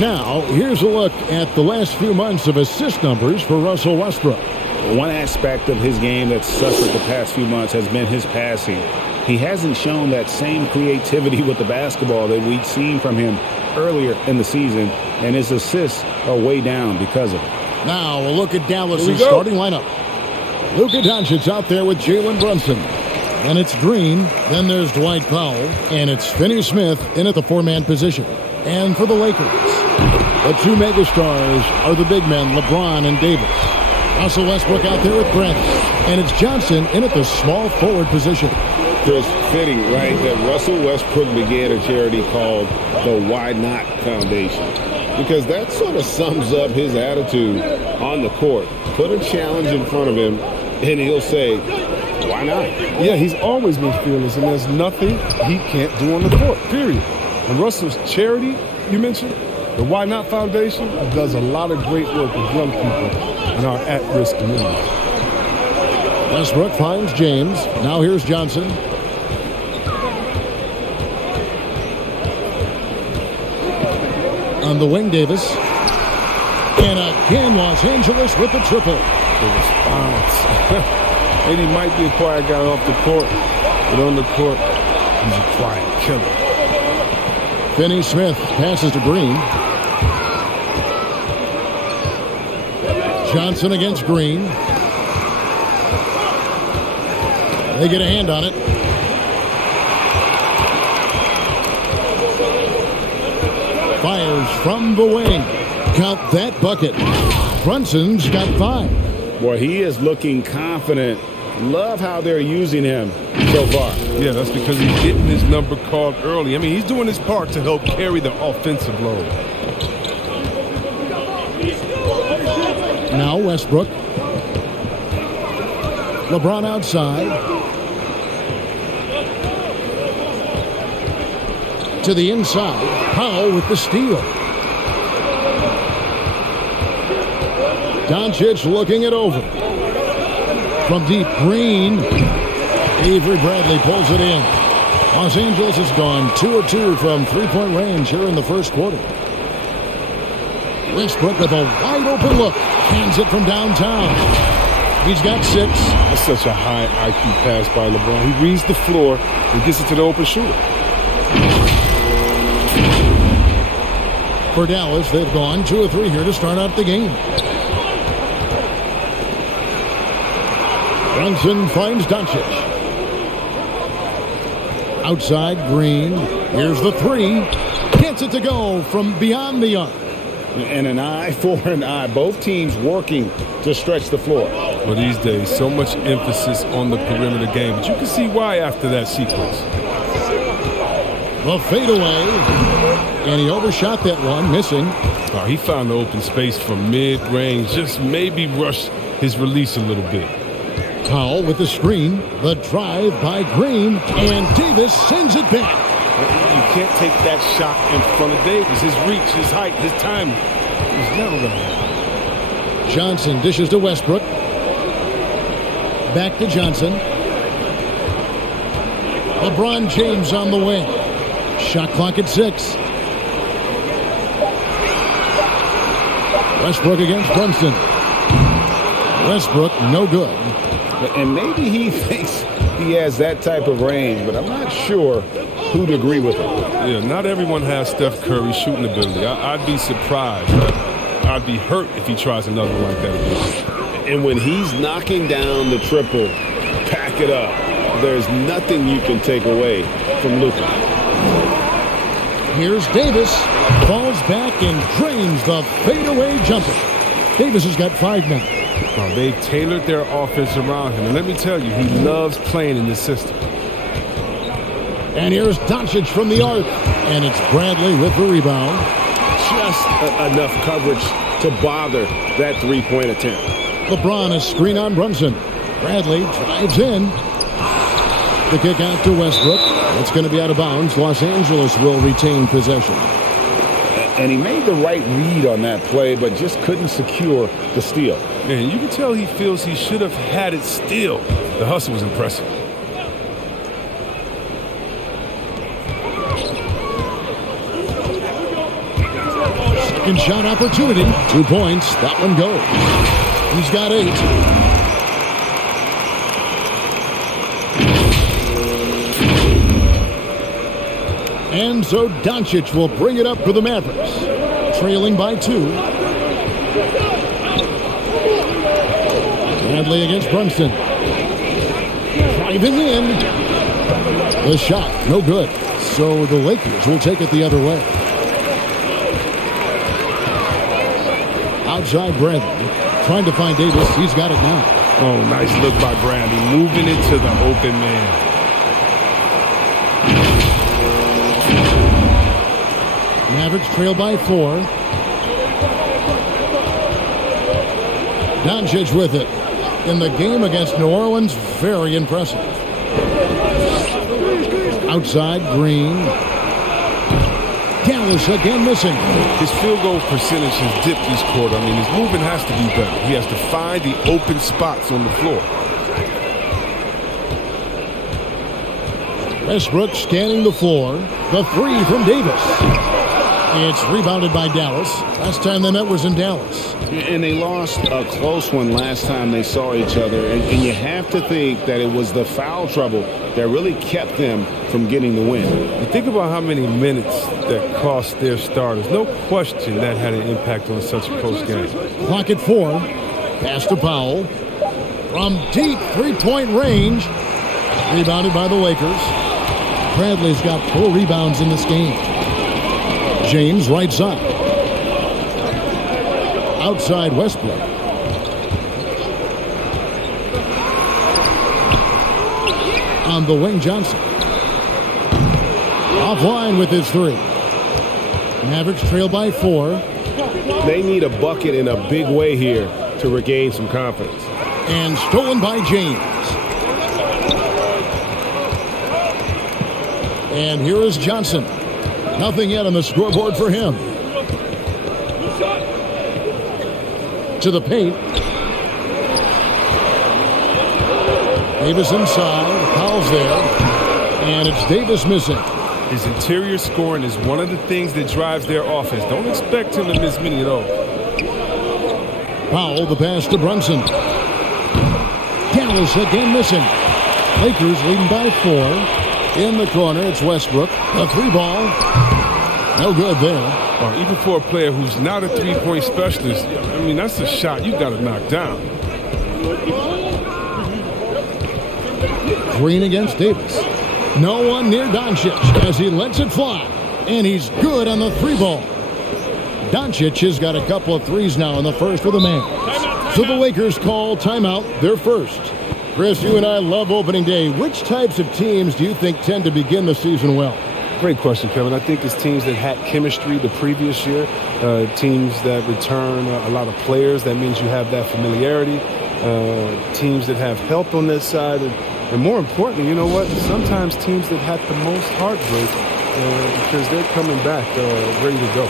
Now, here's a look at the last few months of assist numbers for Russell Westbrook. One aspect of his game that's suffered the past few months has been his passing. He hasn't shown that same creativity with the basketball that we'd seen from him earlier in the season, and his assists are way down because of it. Now, a look at Dallas' starting lineup. Luka Doncic out there with Jalen Brunson. And it's Green, then there's Dwight Powell, and it's Finney Smith in at the four-man position. And for the Lakers, the two megastars are the big men, LeBron and Davis. Russell Westbrook out there with Brent, and it's Johnson in at the small forward position. It's fitting, right, that Russell Westbrook began a charity called the Why Not Foundation, because that sort of sums up his attitude on the court. Put a challenge in front of him, and he'll say, why not? Yeah, he's always been fearless, and there's nothing he can't do on the court, period. And Russell's charity, you mentioned, the Why Not Foundation, does a lot of great work with young people in our at-risk communities. Westbrook finds James. Now here's Johnson. On the wing, Davis. And again, Los Angeles with the triple. The response. And he might be a quiet guy off the court, but on the court, he's a quiet killer. Finney Smith passes to Green. Johnson against Green. They get a hand on it. Fires from the wing. Count that bucket. Brunson's got 5. Boy, he is looking confident. Love how they're using him so far. Yeah, that's because he's getting his number called early. I mean, he's doing his part to help carry the offensive load. Now Westbrook. LeBron outside. To the inside. Powell with the steal. Doncic looking it over. From deep, Green. Avery Bradley pulls it in. Los Angeles has gone 2 of 2 from three-point range here in the first quarter. Westbrook with a wide-open look. Hands it from downtown. He's got 6. That's such a high IQ pass by LeBron. He reads the floor and gets it to the open shooter. For Dallas, they've gone 2 of 3 here to start out the game. Brunson finds Doncic. Outside, Green. Here's the 3. Gets it to go from beyond the arc. And an eye for an eye. Both teams working to stretch the floor. Well, these days, so much emphasis on the perimeter game. But you can see why after that sequence. The fadeaway. And he overshot that one, missing. Oh, he found the open space from mid-range. Just maybe rushed his release a little bit. Powell with the screen. The drive by Green. And Davis sends it back. You can't take that shot in front of Davis. His reach, his height, his timing. He's never going to happen. Johnson dishes to Westbrook. Back to Johnson. LeBron James on the wing. Shot clock at 6. Westbrook against Brunson. Westbrook, no good. And maybe he thinks he has that type of range, but I'm not sure who'd agree with him. Yeah, not everyone has Steph Curry's shooting ability. I'd be surprised. I'd be hurt if he tries another one like that again. And when he's knocking down the triple, pack it up. There's nothing you can take away from Luka. Here's Davis. Falls back and drains the fadeaway jumper. Davis has got 5 now. Well, they've tailored their offense around him. And let me tell you, he loves playing in this system. And here's Doncic from the arc. And it's Bradley with the rebound. Just enough coverage to bother that three-point attempt. LeBron a screen on Brunson. Bradley drives in. The kick out to Westbrook. It's going to be out of bounds. Los Angeles will retain possession. And he made the right read on that play, but just couldn't secure the steal. And you can tell he feels he should have had it still. The hustle was impressive. Second shot opportunity. 2 points. That one goes. He's got 8. And so Doncic will bring it up for the Mavericks. Trailing by 2. Bradley against Brunson. Driving in. The shot, no good. So the Lakers will take it the other way. Outside Bradley. Trying to find Davis. He's got it now. Oh, nice look by Bradley. Moving it to the open man. Mavericks trail by 4. Doncic with it. In the game against New Orleans, very impressive. Outside, Green. Dallas again missing. His field goal percentage has dipped this quarter. I mean, his movement has to be better. He has to find the open spots on the floor. Westbrook scanning the floor. The 3 from Davis. It's rebounded by Dallas. Last time they met was in Dallas. And they lost a close one last time they saw each other. And you have to think that it was the foul trouble that really kept them from getting the win. And think about how many minutes that cost their starters. No question that had an impact on such a close game. Clock at 4. Pass to Powell. From deep 3-point range. Rebounded by the Lakers. Bradley's got 4 rebounds in this game. James right side. Outside Westbrook. On the wing, Johnson. Offline with his 3. Mavericks trail by 4. They need a bucket in a big way here to regain some confidence. And stolen by James. And here is Johnson. Nothing yet on the scoreboard for him. To the paint. Davis inside. Powell's there. And it's Davis missing. His interior scoring is one of the things that drives their offense. Don't expect him to miss many of those. Powell, the pass to Brunson. Dallas again missing. Lakers leading by 4. In the corner, it's Westbrook. A 3 ball. No good there. Even for a player who's not a three-point specialist, I mean, that's a shot you got to knock down. Green against Davis. No one near Doncic as he lets it fly. And he's good on the 3 ball. Doncic has got a couple of threes now in the first for the man. So the Lakers call timeout, their first. Chris, you and I love opening day. Which types of teams do you think tend to begin the season well? Great question, Kevin. I think it's teams that had chemistry the previous year, teams that return a lot of players. That means you have that familiarity. Teams that have help on that side. And more importantly, you know what? Sometimes teams that had the most heartbreak because they're coming back ready to go.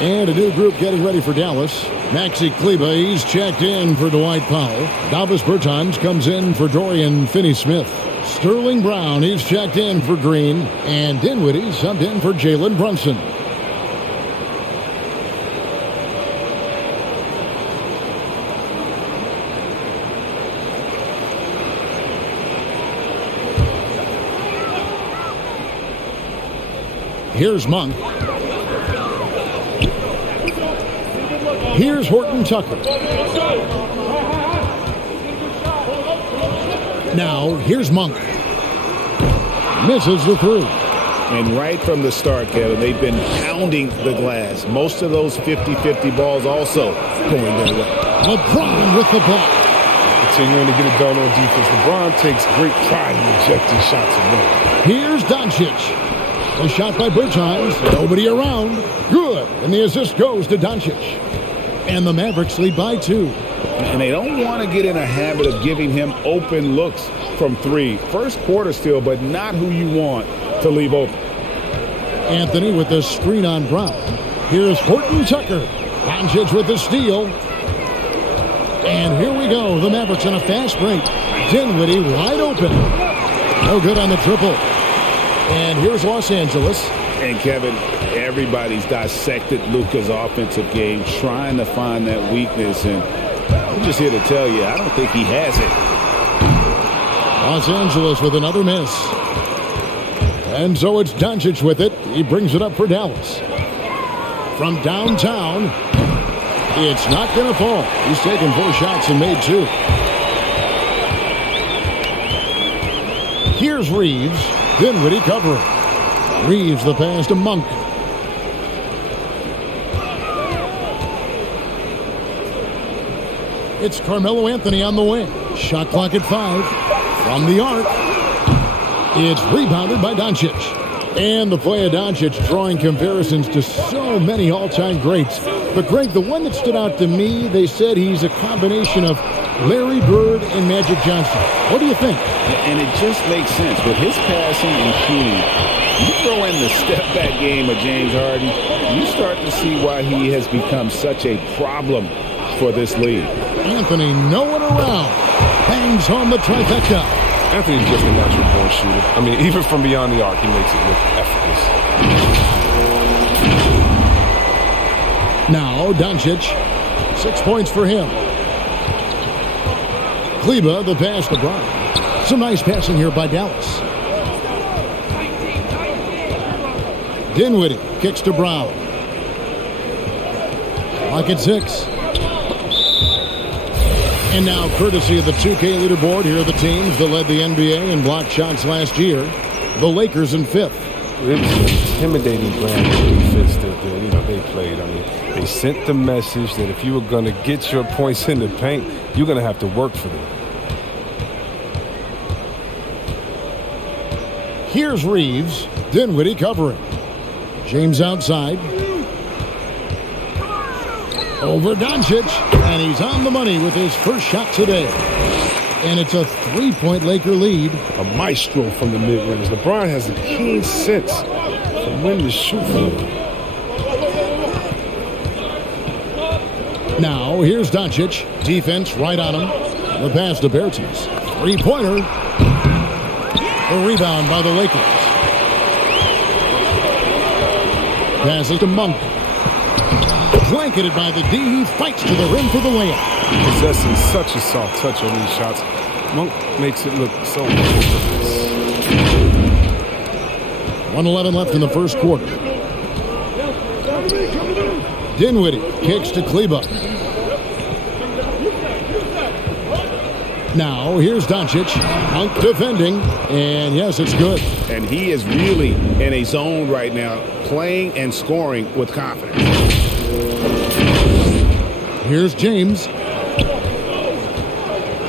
And a new group getting ready for Dallas. Maxi Kleba, he's checked in for Dwight Powell. Davis Bertans comes in for Dorian Finney-Smith. Sterling Brown, he's checked in for Green. And Dinwiddie subbed in for Jalen Brunson. Here's Monk. Here's Horton Tucker. Now, here's Monk. Misses the three. And right from the start, Kevin, they've been pounding the glass. Most of those 50-50 balls also going their way. LeBron with the block. Continuing to get it done on defense. LeBron takes great pride in ejecting shots away. Here's Doncic. A shot by Bertans. Nobody around. Good. And the assist goes to Doncic. And the Mavericks lead by 2. And they don't want to get in a habit of giving him open looks from 3. First quarter still, but not who you want to leave open. Anthony with the screen on Brown. Here's Horton Tucker. Doncic with the steal. And here we go. The Mavericks on a fast break. Dinwiddie wide open. No good on the triple. And here's Los Angeles. And Kevin, everybody's dissected Luka's offensive game, trying to find that weakness. And I'm just here to tell you, I don't think he has it. Los Angeles with another miss. And so it's Doncic with it. He brings it up for Dallas. From downtown, it's not going to fall. He's taken 4 shots and made 2. Here's Reeves. Dinwiddie covering. Reeves the pass to Monk. It's Carmelo Anthony on the wing. Shot clock at 5. From the arc. It's rebounded by Doncic. And the play of Doncic drawing comparisons to so many all-time greats. But Greg, the one that stood out to me, they said he's a combination of Larry Bird and Magic Johnson. What do you think? And it just makes sense. With his passing and shooting, you throw in the step-back game of James Harden, you start to see why he has become such a problem for this league. Anthony, no one around. Bangs home the trifecta. Anthony's just a natural-born shooter. I mean, even from beyond the arc, he makes it look effortless. Now, Doncic. 6 points for him. Kleba, the pass to Brown. Some nice passing here by Dallas. Dinwiddie kicks to Brown. Clock at 6. And now, courtesy of the 2K leaderboard, here are the teams that led the NBA in blocked shots last year. The Lakers in 5th. It was an intimidating brand of defense that they played. I mean, they sent the message that if you were going to get your points in the paint, you're going to have to work for them. Here's Reeves. Dinwiddie covering. James outside. Over Doncic. And he's on the money with his first shot today. And it's a 3-point Laker lead. A maestro from the mid-range. LeBron has a keen sense for when to shoot from. Now, here's Doncic. Defense right on him. The pass to Bertans. 3-pointer. The rebound by the Lakers. Passes to Monk. Blanketed by the D. He fights to the rim for the layup. Possessing such a soft touch on these shots, Monk makes it look so effortless. 1:11 left in the first quarter. Dinwiddie kicks to Kleba. Now, here's Doncic. Monk defending. And yes, it's good. And he is really in a zone right now, playing and scoring with confidence. Here's James.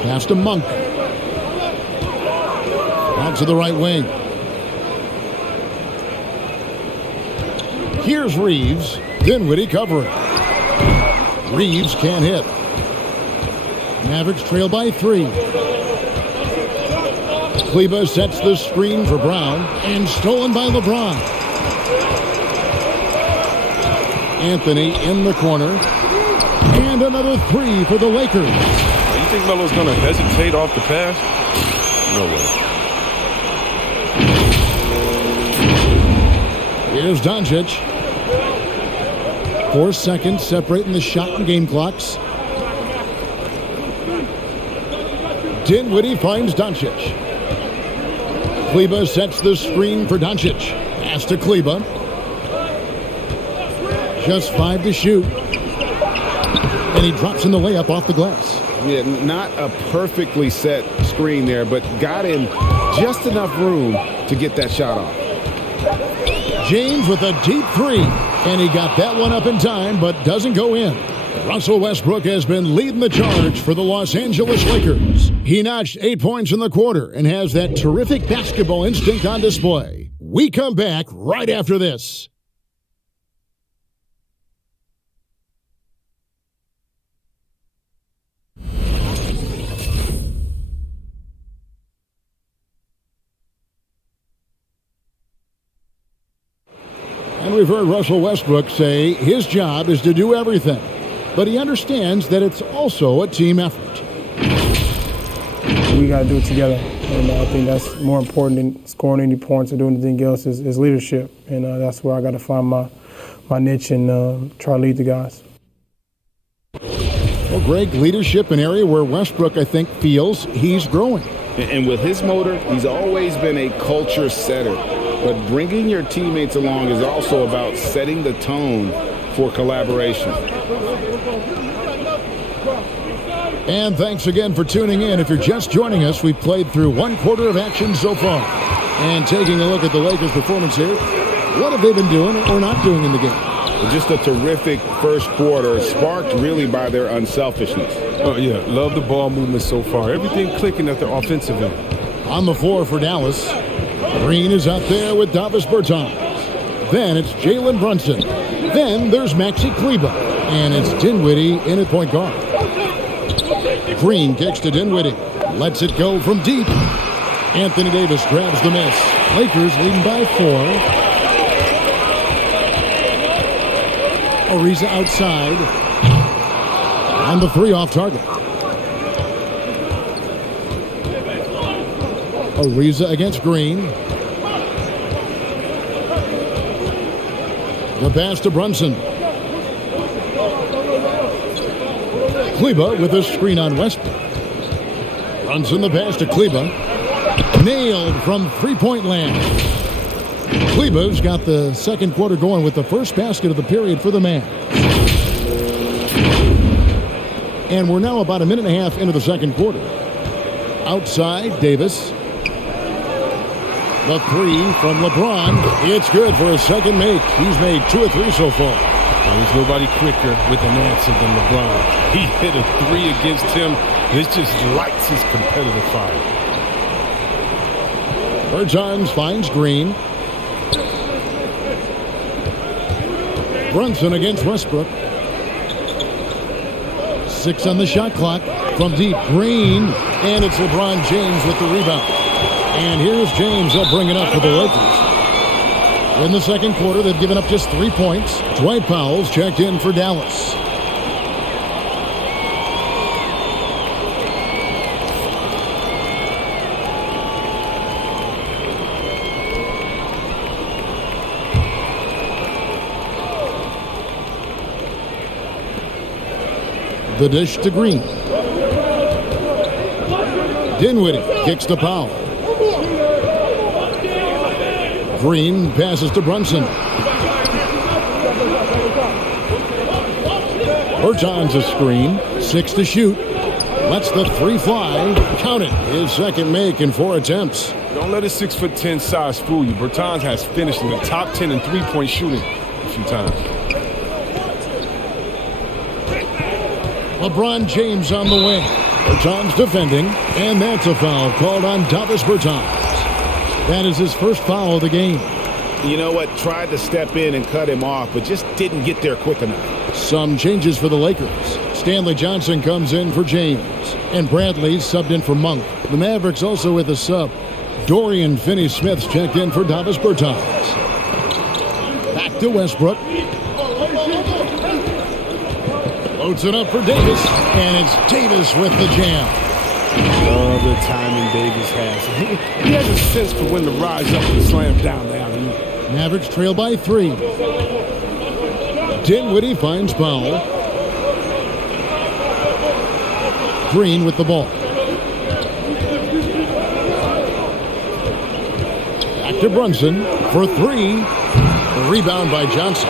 Pass to Monk. Out to the right wing. Here's Reeves. Dinwiddie covering. Reeves can't hit. Mavericks trail by 3. Kleba sets the screen for Brown and stolen by LeBron. Anthony in the corner. And another 3 for the Lakers. You think Melo's going to hesitate off the pass? No way. Here's Doncic. 4 seconds separating the shot and game clocks. Dinwiddie finds Doncic. Kleba sets the screen for Doncic. Pass to Kleba. Just 5 to shoot. And he drops in the layup off the glass. Yeah, not a perfectly set screen there, but got in just enough room to get that shot off. James with a deep three, and he got that one up in time, but doesn't go in. Russell Westbrook has been leading the charge for the Los Angeles Lakers. He notched 8 points in the quarter and has that terrific basketball instinct on display. We come back right after this. And we've heard Russell Westbrook say his job is to do everything, but he understands that it's also a team effort. We got to do it together, and I think that's more important than scoring any points or doing anything else is leadership, and that's where I got to find my niche and try to lead the guys. Well, Greg, leadership, an area where Westbrook, I think, feels he's growing. And with his motor, he's always been a culture setter. But bringing your teammates along is also about setting the tone for collaboration. And thanks again for tuning in. If you're just joining us, we've played through 1 quarter of action so far. And taking a look at the Lakers' performance here, what have they been doing or not doing in the game? Just a terrific first quarter, sparked really by their unselfishness. Oh, yeah, love the ball movement so far. Everything clicking at the offensive end. On the floor for Dallas, Green is out there with Davis Bertans. Then it's Jalen Brunson. Then there's Maxi Kleber. And it's Dinwiddie in at point guard. Green kicks to Dinwiddie. Lets it go from deep. Anthony Davis grabs the miss. Lakers leading by 4. Ariza outside. And the 3 off target. Ariza against Green. The pass to Brunson. Kleber with a screen on Westbrook. Brunson the pass to Kleber. Nailed from three-point land. Kleber's got the second quarter going with the first basket of the period for the man. And we're now about a minute and a half into the second quarter. Outside, Davis. The 3 from LeBron. It's good for a second make. He's made 2 or 3 so far. Well, there's nobody quicker with an answer than LeBron. He hit a 3 against him. This just lights his competitive fire. Bertans finds Green. Brunson against Westbrook. 6 on the shot clock. From deep, Green. And it's LeBron James with the rebound. And here's James. They'll bring it up for the Lakers. In the second quarter, they've given up just 3 points. Dwight Powell's checked in for Dallas. The dish to Green. Dinwiddie kicks to Powell. Green passes to Brunson. Bertans a screen. 6 to shoot. Lets the 3 fly. Count it. His second make in 4 attempts. Don't let a 6'10" size fool you. Bertans has finished in the top 10 in three-point shooting a few times. LeBron James on the wing. Bertans defending. And that's a foul called on Davis Bertans. That is his first foul of the game. You know what? Tried to step in and cut him off, but just didn't get there quick enough. Some changes for the Lakers. Stanley Johnson comes in for James. And Bradley's subbed in for Monk. The Mavericks also with a sub. Dorian Finney-Smith's checked in for Davis Bertans. Back to Westbrook. Loads it up for Davis. And it's Davis with the jam. Love the timing Davis has. He has a sense for when to rise up and slam down the alley. Mavericks trail by 3. Dinwiddie finds Powell. Green with the ball. Back to Brunson for 3. Rebound by Johnson.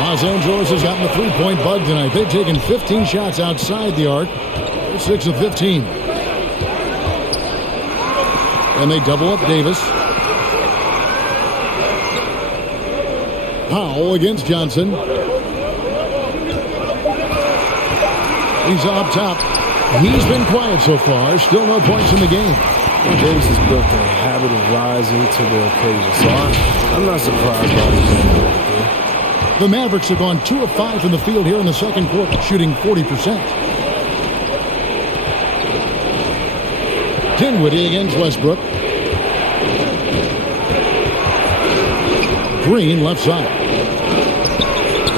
Los Angeles has gotten the three-point bug tonight. They've taken 15 shots outside the arc. They're 6 of 15. And they double up Davis. Powell against Johnson. He's up top. He's been quiet so far. Still no points in the game. Davis has built a habit of rising to the occasion, so I'm not surprised by his game right there. The Mavericks have gone 2 of 5 from the field here in the second quarter, shooting 40%. Dinwiddie against Westbrook. Green left side.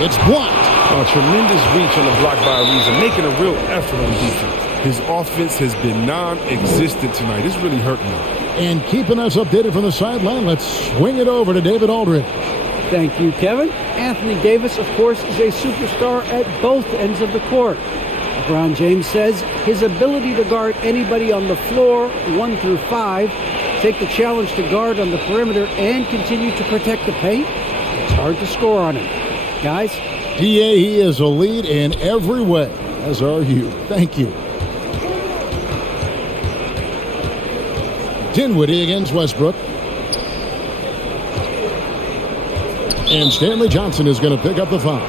It's blocked. A tremendous reach on the block by Ariza, making a real effort on defense. His offense has been non-existent tonight. It's really hurting him. And keeping us updated from the sideline, let's swing it over to David Aldridge. Thank you, Kevin. Anthony Davis, of course, is a superstar at both ends of the court. LeBron James says his ability to guard anybody on the floor, 1 through 5, take the challenge to guard on the perimeter, and continue to protect the paint, it's hard to score on him. Guys? DA, he is a lead in every way, as are you. Thank you. Dinwiddie against Westbrook. And Stanley Johnson is going to pick up the foul.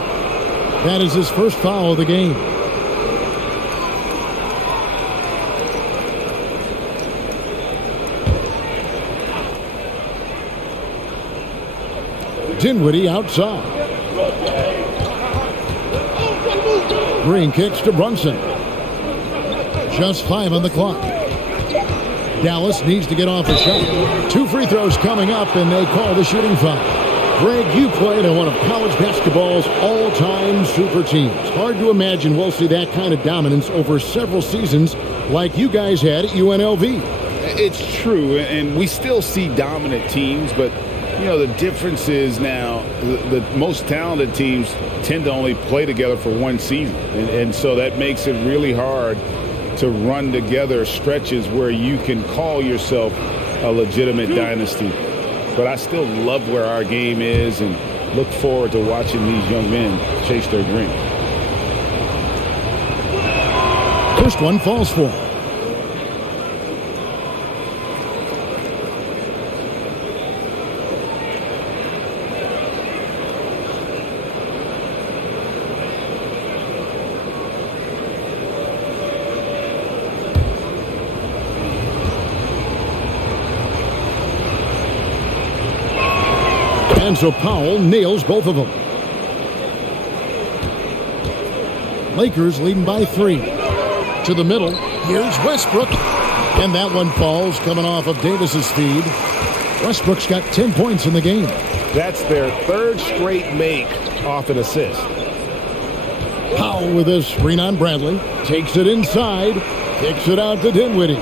That is his first foul of the game. Dinwiddie outside. Green kicks to Brunson. Just 5 on the clock. Dallas needs to get off a shot. 2 free throws coming up, and they call the shooting foul. Greg, you played on one of college basketball's all-time super teams. Hard to imagine we'll see that kind of dominance over several seasons like you guys had at UNLV. It's true, and we still see dominant teams, but you know, the difference is now the most talented teams tend to only play together for one season. And so that makes it really hard to run together stretches where you can call yourself a legitimate dynasty. But I still love where our game is and look forward to watching these young men chase their dream. First one falls for him. And so Powell nails both of them. Lakers leading by 3. To the middle. Here's Westbrook. And that one falls coming off of Davis's feed. Westbrook's got 10 points in the game. That's their 3rd straight make off an assist. Powell with a screen on Bradley. Takes it inside. Kicks it out to Dinwiddie.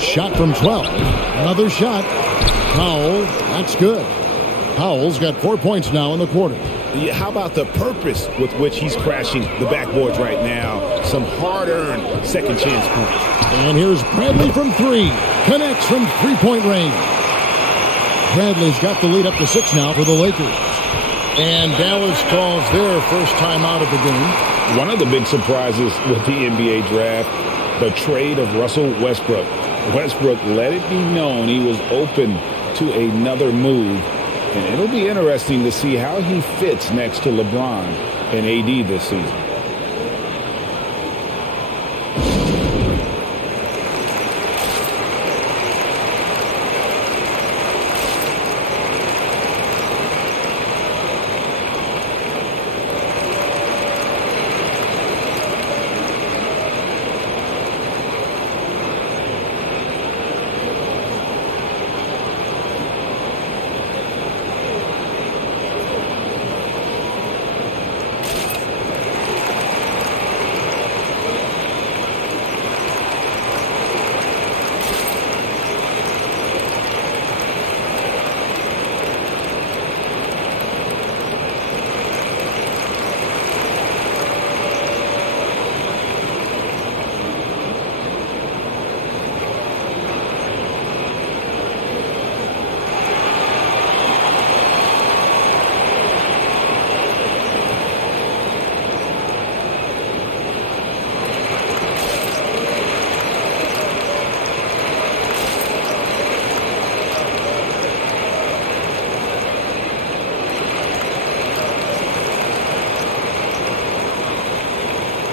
Shot from 12. Another shot. Powell, that's good. Powell's got 4 points now in the quarter. Yeah, how about the purpose with which he's crashing the backboards right now? Some hard-earned second chance points. And here's Bradley from 3. Connects from three-point range. Bradley's got the lead up to 6 now for the Lakers. And Dallas calls their first time out of the game. One of the big surprises with the NBA draft, the trade of Russell Westbrook. Westbrook let it be known he was open to another move. And it'll be interesting to see how he fits next to LeBron and AD this season.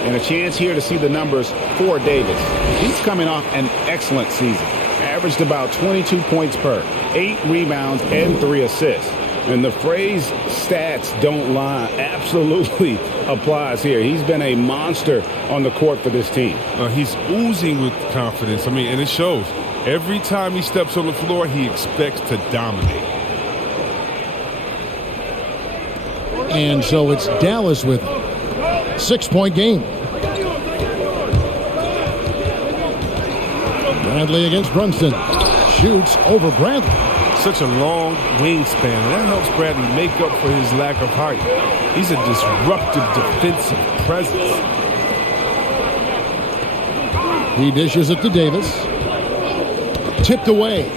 And a chance here to see the numbers for Davis. He's coming off an excellent season. Averaged about 22 points per, 8 rebounds, and 3 assists. And the phrase stats don't lie absolutely applies here. He's been a monster on the court for this team. He's oozing with confidence. I mean, and it shows. Every time he steps on the floor, he expects to dominate. And so it's Dallas with 6-point game. Bradley against Brunson. Shoots over Bradley. Such a long wingspan, and that helps Bradley make up for his lack of height. He's a disruptive defensive presence. He dishes it to Davis. Tipped away.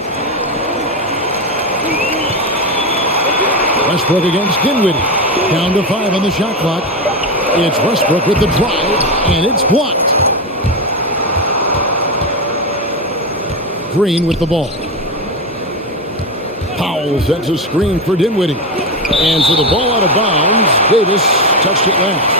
Westbrook against Dinwiddie. Down to 5 on the shot clock. It's Westbrook with the drive, and it's blocked. Green with the ball. Powell sets a screen for Dinwiddie. And so the ball out of bounds. Davis touched it last.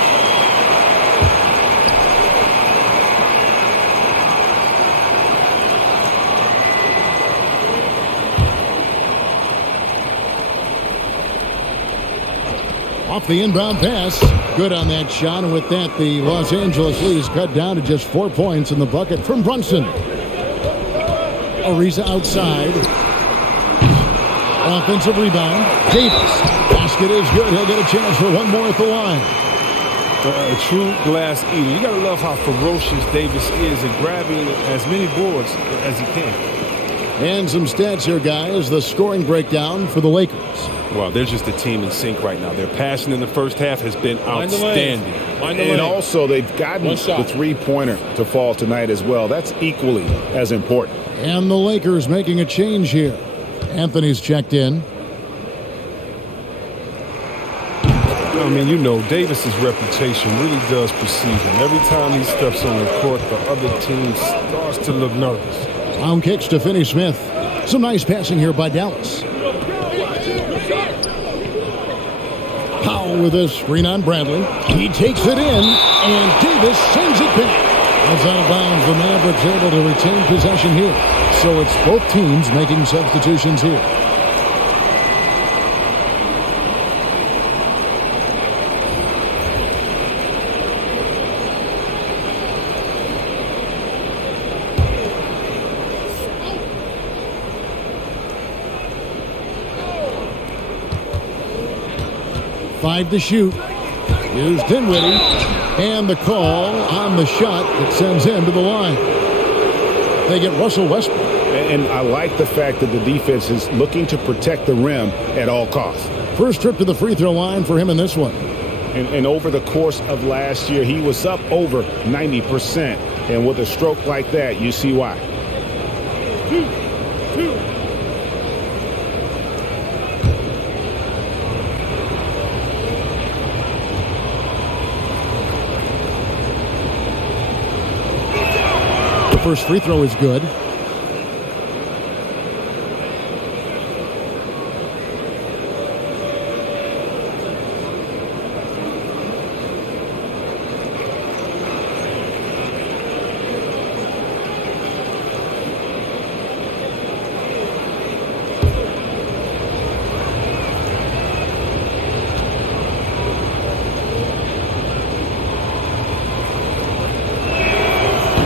Off the inbound pass. Good on that shot. And with that, the Los Angeles lead is cut down to just 4 points in the bucket from Brunson. Ariza outside. Offensive rebound. Davis. Basket is good. He'll get a chance for one more at the line. A true glass eater. You got to love how ferocious Davis is in grabbing as many boards as he can. And some stats here, guys. The scoring breakdown for the Lakers. Well, they're just a team in sync right now. Their passing in the first half has been outstanding. And also, they've gotten the three-pointer to fall tonight as well. That's equally as important. And the Lakers making a change here. Anthony's checked in. I mean, you know, Davis's reputation really does precede him. Every time he steps on the court, the other team starts to look nervous. Down kicks to Finney Smith. Some nice passing here by Dallas. Powell with a screen on Bradley. He takes it in, and Davis sends it back. That's out of bounds. The Mavericks able to retain possession here. So it's both teams making substitutions here. Five to shoot. Here's Dinwiddie. And the call on the shot that sends him to the line. They get Russell Westbrook. And I like the fact that the defense is looking to protect the rim at all costs. First trip to the free throw line for him in this one. And over the course of last year, he was up over 90%. And with a stroke like that, you see why. The first free throw is good.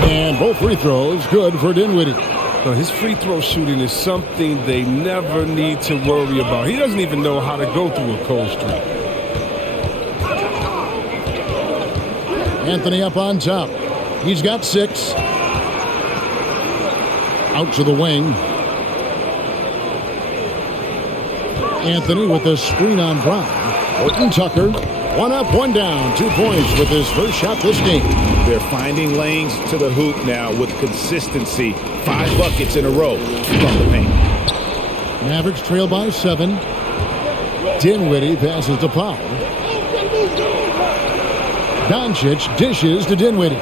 And both free throws good for Dinwiddie. His free throw shooting is something they never need to worry about. He doesn't even know how to go through a cold streak. Anthony up on top. He's got 6. Out to the wing. Anthony with a screen on Brown. Horton Tucker. One up, one down. 2 points with his first shot this game. They're finding lanes to the hoop now with consistency. 5 buckets in a row from the paint. Mavericks trail by 7. Dinwiddie passes to Powell. Doncic dishes to Dinwiddie.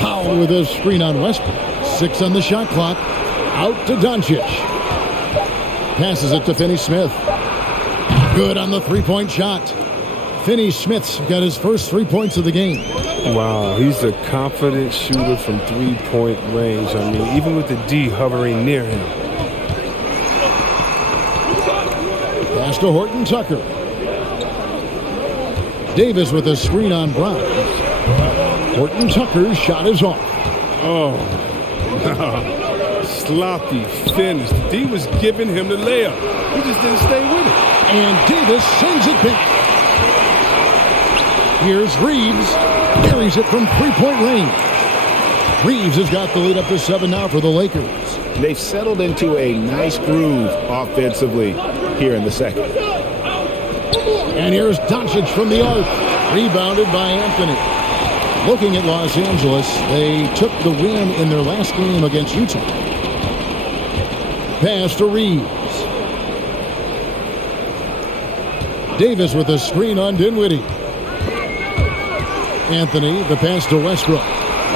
Powell with a screen on Westbrook. 6 on the shot clock. Out to Doncic. Passes it to Finney Smith. Good on the three-point shot. Finney Smith's got his first 3 points of the game. Wow, he's a confident shooter from three-point range. I mean, even with the D hovering near him. Pass to Horton Tucker. Davis with a screen on Brown. Horton Tucker's shot is off. Oh, sloppy finish. The D was giving him the layup. He just didn't stay with it. And Davis sends it back. Here's Reeves. Carries it from three-point range. Reeves has got the lead up to 7 now for the Lakers. They've settled into a nice groove offensively here in the second. And here's Doncic from the arc. Rebounded by Anthony. Looking at Los Angeles, they took the win in their last game against Utah. Pass to Reeves. Davis with a screen on Dinwiddie. Anthony, the pass to Westbrook.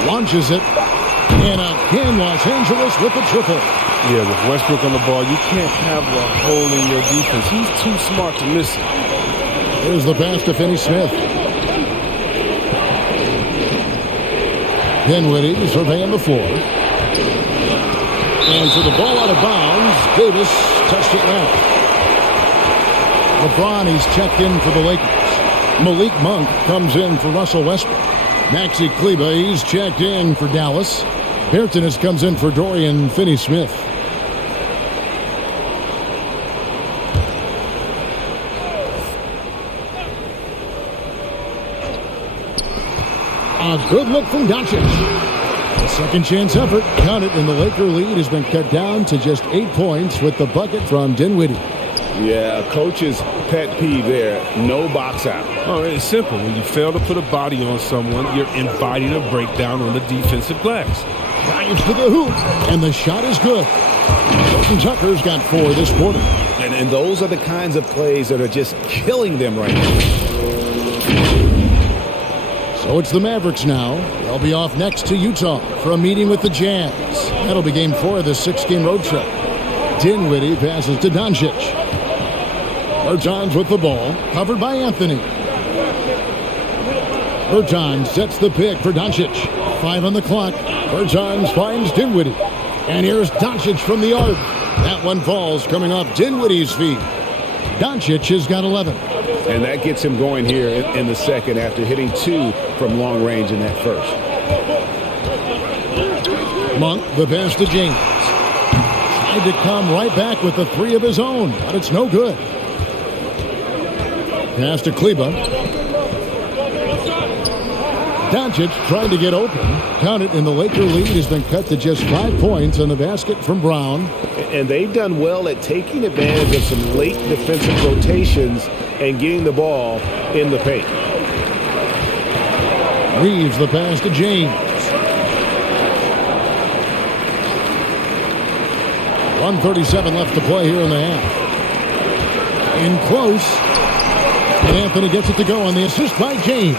Launches it. And again, Los Angeles with the triple. Yeah, with Westbrook on the ball, you can't have a hole in your defense. He's too smart to miss it. Here's the pass to Finney Smith. Dinwiddie surveying the floor. And so the ball out of bounds. Davis touched it left. LeBron, he's checked in for the Lakers. Malik Monk comes in for Russell Westbrook. Maxi Kleber, he's checked in for Dallas. Bertanis comes in for Dorian Finney-Smith. A good look from Doncic. A second chance effort. Count it, and the Laker lead has been cut down to just 8 points with the bucket from Dinwiddie. Yeah, coach's pet peeve there. No box out. Oh, it's simple. When you fail to put a body on someone, you're inviting a breakdown on the defensive glass. Drives to the hoop, and the shot is good. Horton Tucker's got 4 this quarter. And those are the kinds of plays that are just killing them right now. So it's the Mavericks now. They'll be off next to Utah for a meeting with the Jazz. That'll be game 4 of the 6-game road trip. Dinwiddie passes to Doncic. Bertans with the ball, covered by Anthony. Bertans sets the pick for Doncic. 5 on the clock. Bertans finds Dinwiddie. And here's Doncic from the arc. That one falls coming off Dinwiddie's feet. Doncic has got 11. And that gets him going here in the second after hitting 2 from long range in that first. Monk, the pass to James. Tried to come right back with the 3 of his own, but it's no good. Pass to Kleber. Doncic trying to get open. Count it, and the Laker lead has been cut to just 5 points on the basket from Brown. And they've done well at taking advantage of some late defensive rotations and getting the ball in the paint. Reeves the pass to James. 1:37 left to play here in the half. In close. And Anthony gets it to go on the assist by James.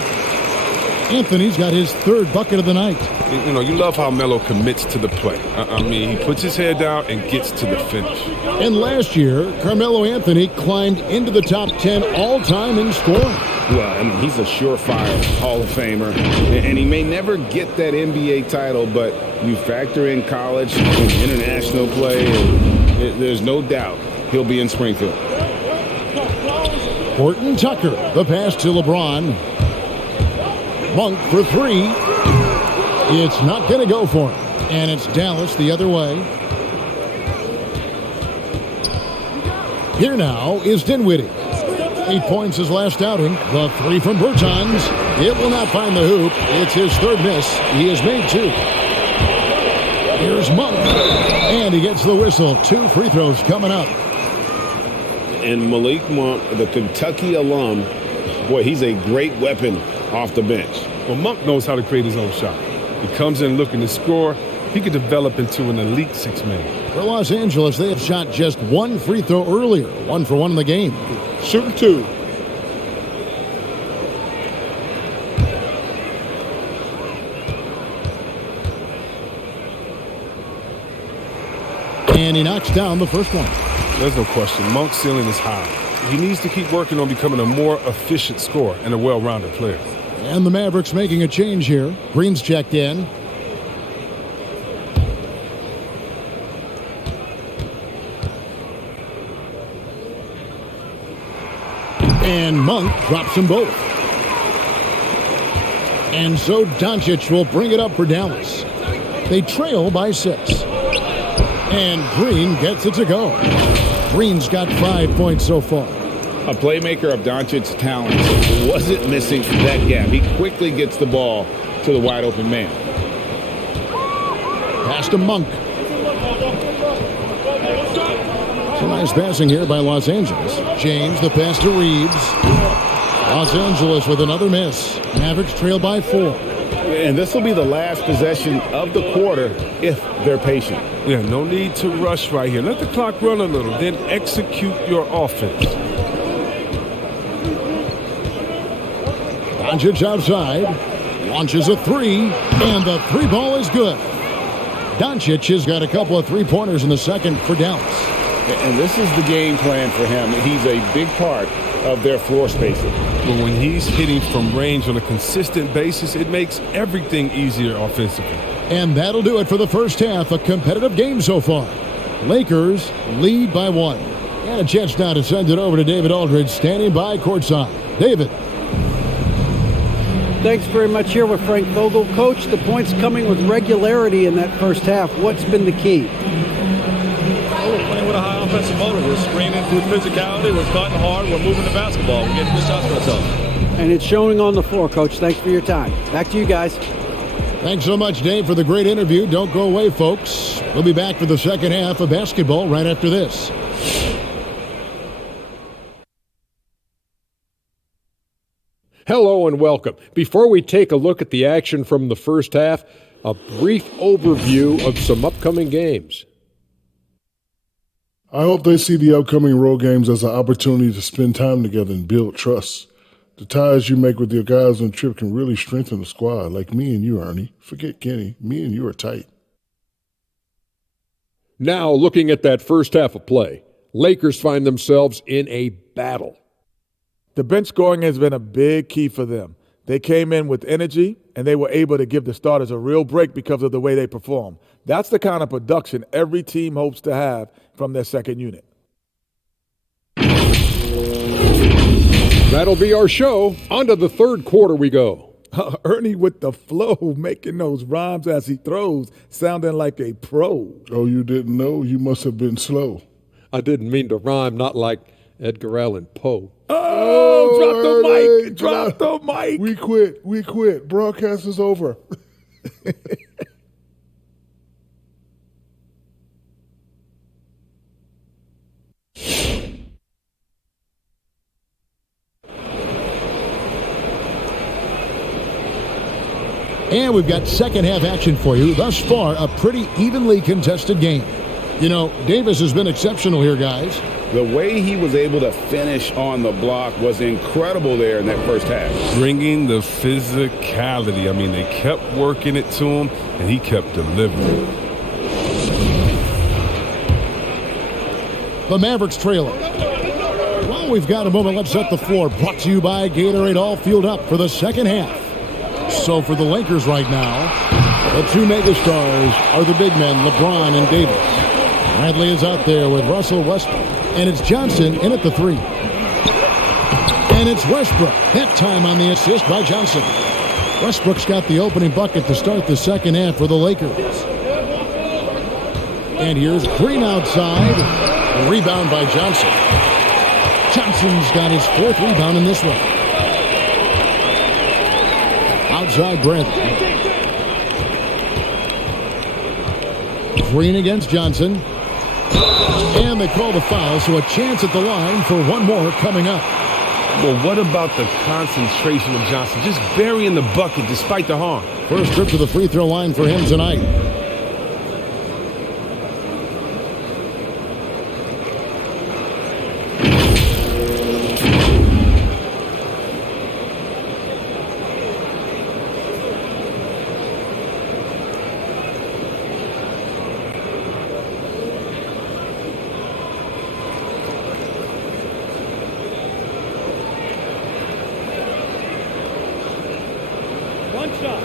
Anthony's got his 3rd bucket of the night. You know, you love how Melo commits to the play. I mean, he puts his head down and gets to the finish. And last year, Carmelo Anthony climbed into the top 10 all-time in scoring. Well, I mean, he's a surefire Hall of Famer, and he may never get that NBA title, but you factor in college and international play, and there's no doubt he'll be in Springfield. Horton Tucker, the pass to LeBron. Monk for 3. It's not going to go for him. And it's Dallas the other way. Here now is Dinwiddie. 8 points his last outing. The 3 from Bertans. It will not find the hoop. It's his 3rd miss. He has made 2. Here's Monk. And he gets the whistle. 2 free throws coming up. And Malik Monk, the Kentucky alum, boy, he's a great weapon off the bench. Well, Monk knows how to create his own shot. He comes in looking to score. He could develop into an elite 6-man. For Los Angeles, they have shot just 1 free throw earlier. 1 for 1 in the game. Shooting 2. And he knocks down the first one. There's no question. Monk's ceiling is high. he needs to keep working on becoming a more efficient scorer and a well-rounded player. And the Mavericks making a change here. Green's checked in. And Monk drops them both. And so Doncic will bring it up for Dallas. They trail by 6. And Green gets it to go. Green's got 5 points so far. A playmaker of Doncic's talents wasn't missing that gap. He quickly gets the ball to the wide open man. Pass to Monk. Some nice passing here by Los Angeles. James, the pass to Reeves. Los Angeles with another miss. Mavericks trail by 4. And this will be the last possession of the quarter if they're patient. Yeah, no need to rush right here. Let the clock run a little, then execute your offense. Doncic outside. Launches a 3. And the 3 ball is good. Doncic has got a couple of 3-pointers in the second for Dallas. And this is the game plan for him. He's a big part of their floor spacing. But when he's hitting from range on a consistent basis, it makes everything easier offensively. And that'll do it for the first half. A competitive game so far. Lakers lead by 1. And a chance now to send it over to David Aldridge, standing by courtside. David. Thanks very much. Here with Frank Vogel. Coach, the points coming with regularity in that first half. What's been the key? We're playing with a high offensive motor. We're screening with physicality. We're cutting hard. We're moving the basketball. We're getting good shots for ourselves. And it's showing on the floor, Coach. Thanks for your time. Back to you guys. Thanks so much, Dave, for the great interview. Don't go away, folks. We'll be back for the second half of basketball right after this. Hello and welcome. Before we take a look at the action from the first half, a brief overview of some upcoming games. I hope they see the upcoming road games as an opportunity to spend time together and build trust. The ties you make with your guys on the trip can really strengthen the squad, like me and you, Ernie. Forget Kenny. Me and you are tight. Now, looking at that first half of play, Lakers find themselves in a battle. The bench scoring has been a big key for them. They came in with energy, and they were able to give the starters a real break because of the way they perform. That's the kind of production every team hopes to have from their second unit. That'll be our show. On to the third quarter we go. Ernie with the flow, making those rhymes as he throws, sounding like a pro. Oh, you didn't know? You must have been slow. I didn't mean to rhyme, not like Edgar Allan Poe. Oh, drop the mic. Drop the mic. We quit. Broadcast is over. And we've got second half action for you. Thus far, a pretty evenly contested game. You know, Davis has been exceptional here, guys. The way he was able to finish on the block was incredible there in that first half. Bringing the physicality. I mean, they kept working it to him, and he kept delivering. The Mavericks trailing. Well, we've got a moment. Let's set the floor. Brought to you by Gatorade, all fueled up for the second half. So for the Lakers right now, the two megastars are the big men, LeBron and Davis. Bradley is out there with Russell Westbrook. And it's Johnson in at the 3. And it's Westbrook. That time on the assist by Johnson. Westbrook's got the opening bucket to start the second half for the Lakers. And here's Green outside. A rebound by Johnson. Johnson's got his 4th rebound in this one. Outside Bradley. Green against Johnson. And they call the foul, so a chance at the line for one more coming up. Well, what about the concentration of Johnson? Just burying the bucket despite the harm. First trip to the free throw line for him tonight. One shot.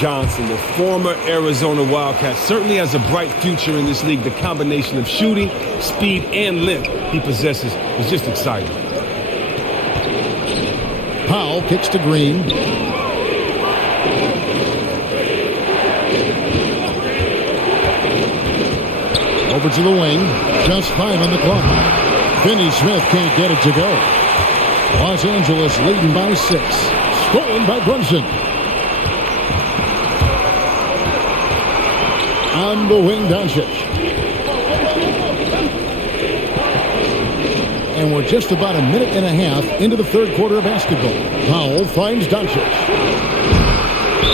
Johnson, the former Arizona Wildcat, certainly has a bright future in this league. The combination of shooting, speed, and length he possesses is just exciting. Powell kicks to Green. Over to the wing. Just 5 on the clock. Finney Smith can't get it to go. Los Angeles leading by 6. Stolen by Brunson. On the wing, Doncic. And we're just about a minute and a half into the third quarter of basketball. Powell finds Doncic.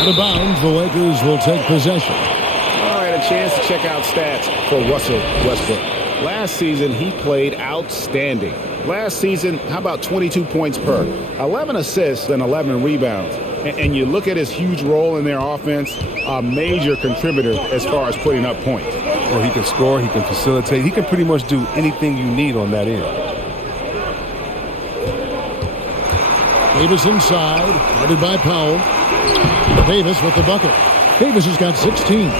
Out of bounds, the Lakers will take possession. All right, a chance to check out stats for Russell Westbrook. Last season, he played outstanding. Last season, how about 22 points per? 11 assists and 11 rebounds. And you look at his huge role in their offense, a major contributor as far as putting up points. Well, he can score, he can facilitate, he can pretty much do anything you need on that end. Davis inside, guarded by Powell. Davis with the bucket. Davis has got 16.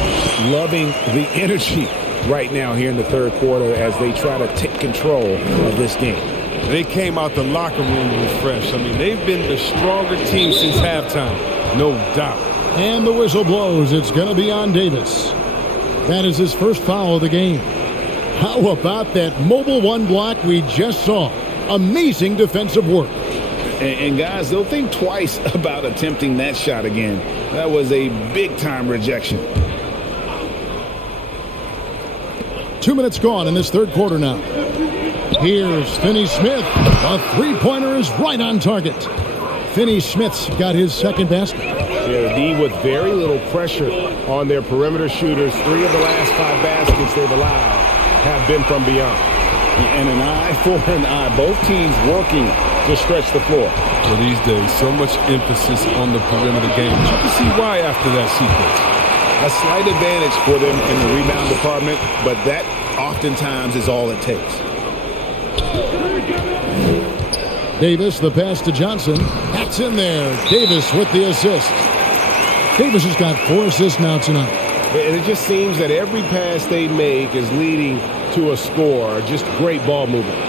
Loving the energy right now here in the third quarter as they try to take control of this game. They came out the locker room refreshed. I mean, they've been the stronger team since halftime, no doubt. And the whistle blows. It's going to be on Davis. That is his first foul of the game. How about that mobile one block we just saw? Amazing defensive work. And guys, they'll think twice about attempting that shot again. That was a big-time rejection. 2 minutes gone in this third quarter now. Here's Finney Smith. A three-pointer is right on target. Finney Smith's got his second basket. Yeah, the D with very little pressure on their perimeter shooters. 3 of the last 5 baskets they've allowed have been from beyond. And an eye for an eye. Both teams working to stretch the floor. Well, these days, so much emphasis on the perimeter game. You can see why after that sequence. A slight advantage for them in the rebound department, but that oftentimes is all it takes. Davis, the pass to Johnson. That's in there. Davis with the assist. Davis has got 4 assists now tonight. And it just seems that every pass they make is leading to a score. Just great ball movement.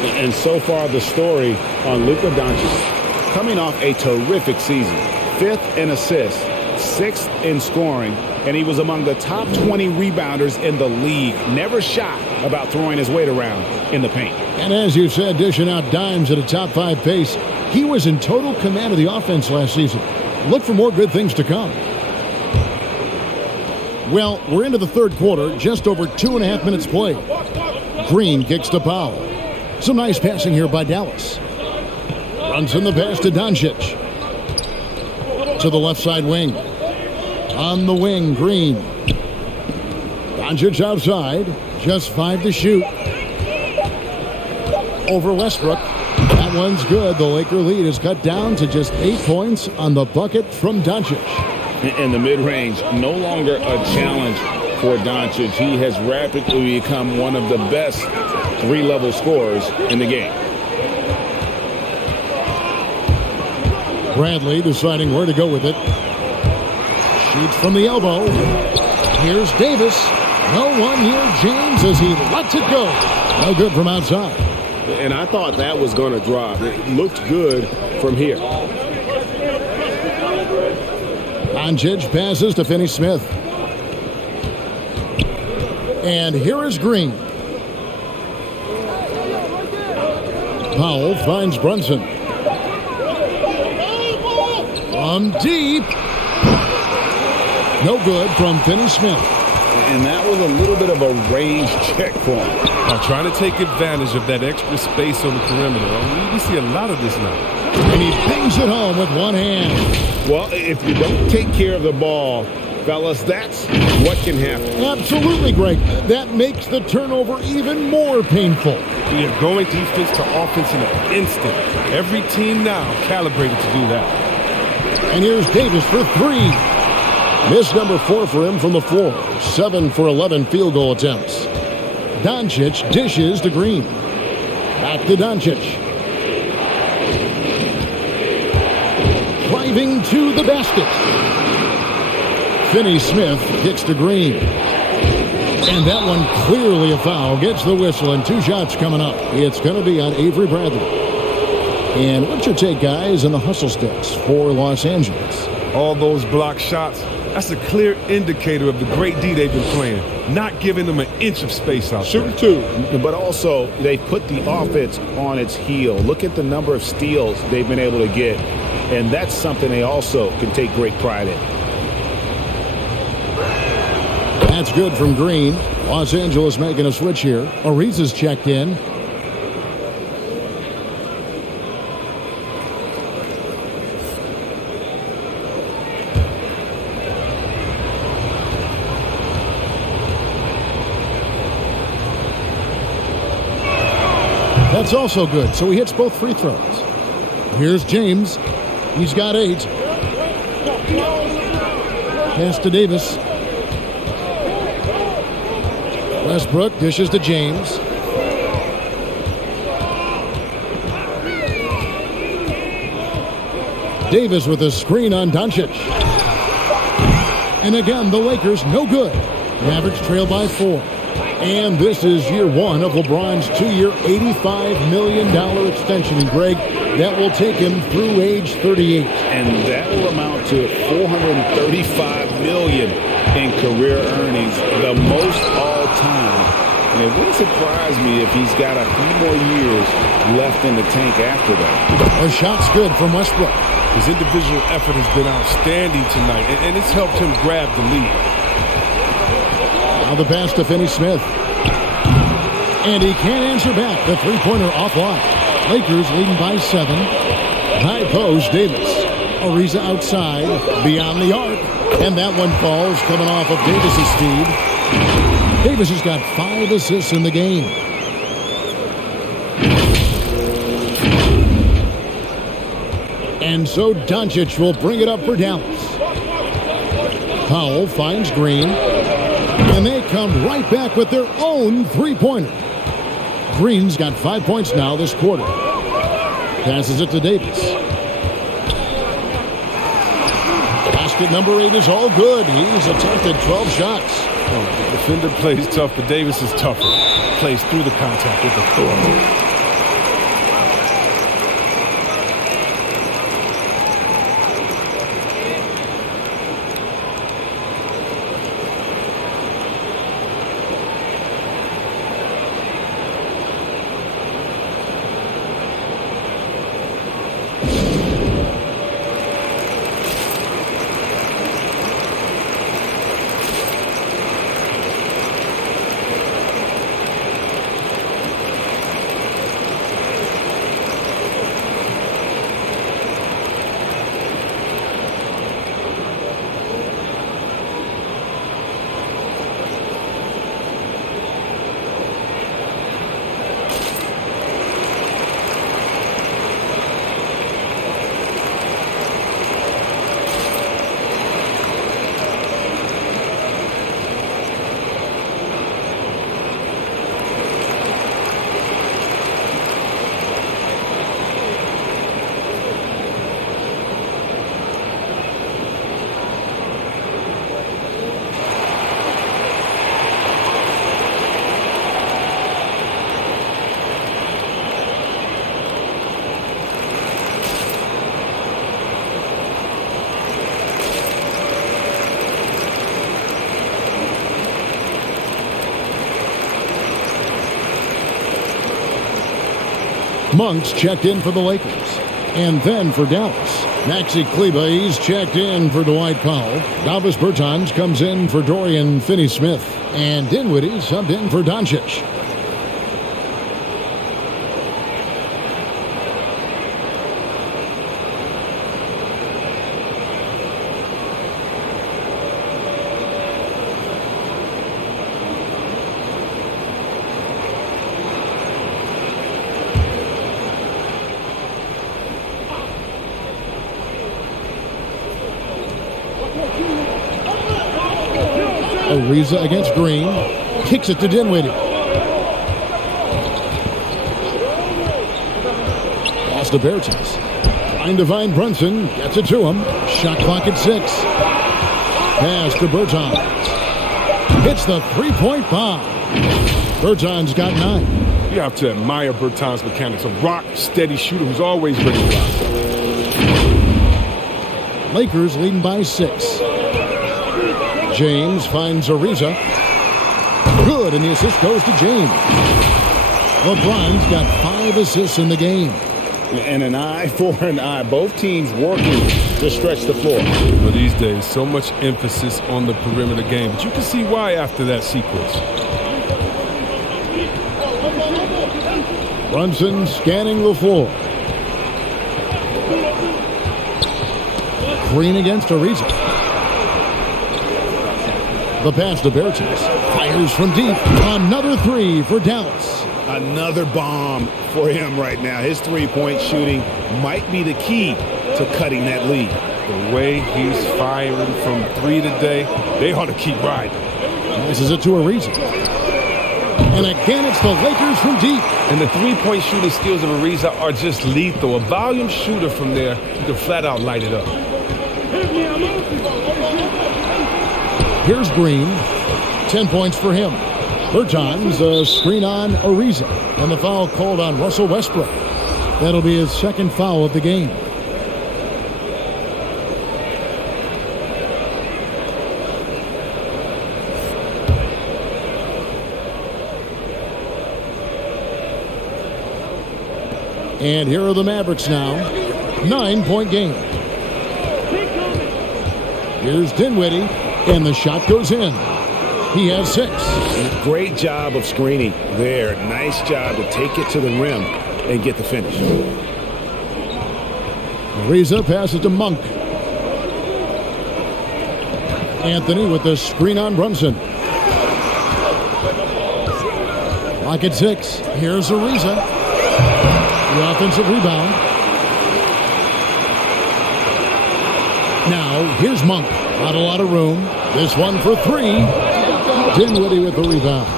And so far, the story on Luka Doncic, coming off a terrific season. 5th in assists, 6th in scoring, and he was among the top 20 rebounders in the league. Never shy about throwing his weight around in the paint. And as you said, dishing out dimes at a top 5 pace. He was in total command of the offense last season. Look for more good things to come. Well, we're into the third quarter, just over 2.5 minutes played. Green kicks to Powell. Some nice passing here by Dallas. Runs in the pass to Doncic. To the left side wing. On the wing, Green. Doncic outside. Just 5 to shoot. Over Westbrook. That one's good. The Laker lead is cut down to just 8 points on the bucket from Doncic. And the mid-range, no longer a challenge for Doncic. He has rapidly become one of the best three-level scorers in the game. Bradley deciding where to go with it. Shoots from the elbow. Here's Davis. No one near James as he lets it go. No good from outside. And I thought that was going to drop. It looked good from here. Aldridge passes to Finney Smith. And here is Green. Powell finds Brunson. From deep. No good from Finney Smith. And that was a little bit of a range check for him. Trying to take advantage of that extra space on the perimeter. We see a lot of this now. And he bangs it home with one hand. Well, if you don't take care of the ball, fellas, that's what can happen. Absolutely, Greg. That makes the turnover even more painful. You're going defense to offense in an instant. Every team now calibrated to do that. And here's Davis for three. Miss number 4 for him from the floor. 7 for 11 field goal attempts. Doncic dishes to Green. Back to Doncic. Driving to the basket. Finney Smith kicks to Green. And that one clearly a foul. Gets the whistle and 2 shots coming up. It's going to be on Avery Bradley. And what's your take, guys, on the hustle sticks for Los Angeles? All those block shots, that's a clear indicator of the great D they've been playing. Not giving them an inch of space out there. Shooting too. But also, they put the offense on its heel. Look at the number of steals they've been able to get. And that's something they also can take great pride in. That's good from Green. Los Angeles making a switch here. Ariza's checked in. That's also good. So he hits both free throws. Here's James. He's got 8. Pass to Davis. Westbrook dishes to James. Davis with a screen on Doncic. And again, the Lakers no good. Mavericks trail by 4. And this is year 1 of LeBron's 2-year, $85 million extension. And Greg, that will take him through age 38. And that will amount to $435 million in career earnings, the most all time. And it wouldn't surprise me if he's got a few more years left in the tank after that. A shot's good from Westbrook. His individual effort has been outstanding tonight, and it's helped him grab the lead. Now the pass to Finney Smith. And he can't answer back. The three-pointer offline. Lakers leading by 7. High post, Davis. Ariza outside, beyond the arc. And that one falls, coming off of Davis's feed. Davis has got 5 assists in the game. And so Doncic will bring it up for Dallas. Powell finds Green. And they come right back with their own three-pointer. Green's got 5 points now this quarter. Passes it to Davis. Basket number 8 is all good. He's attempted 12 shots. The defender plays tough, but Davis is tougher. Plays through the contact with authority. Monk's checked in for the Lakers. And then for Dallas, Maxi Kleber, he's checked in for Dwight Powell. Davis Bertans comes in for Dorian Finney-Smith. And Dinwiddie subbed in for Doncic. Ariza against Green. Kicks it to Dinwiddie. Pass to Bertans. Trying to find Brunson. Gets it to him. Shot clock at 6. Pass to Bertans. Hits the three-point bomb. Bertans got 9. You have to admire Bertans' mechanics. A rock, steady shooter who's always ready to rise up. Lakers leading by 6. James finds Ariza. Good, and the assist goes to James. LeBron's got 5 assists in the game. And an eye for an eye. Both teams working to stretch the floor. Well, these days, so much emphasis on the perimeter game. But you can see why after that sequence. Brunson scanning the floor. Green against Ariza. The pass to Bertans. Fires from deep. Another 3 for Dallas. Another bomb for him right now. His three-point shooting might be the key to cutting that lead. The way he's firing from 3 today, they ought to keep riding. Passes it to Ariza. And again, it's the Lakers from deep. And the three-point shooting skills of Ariza are just lethal. A volume shooter from there, you can flat out light it up. Here's Green. 10 points for him. Bertans, a screen on Ariza. And the foul called on Russell Westbrook. That'll be his second foul of the game. And here are the Mavericks now. 9-point game. Here's Dinwiddie. And the shot goes in. He has 6. Great job of screening there. Nice job to take it to the rim and get the finish. Ariza passes to Monk. Anthony with the screen on Brunson. Clock at 6. Here's Ariza. The offensive rebound. Now, here's Monk. Not a lot of room. This one for 3. Dinwiddie with the rebound.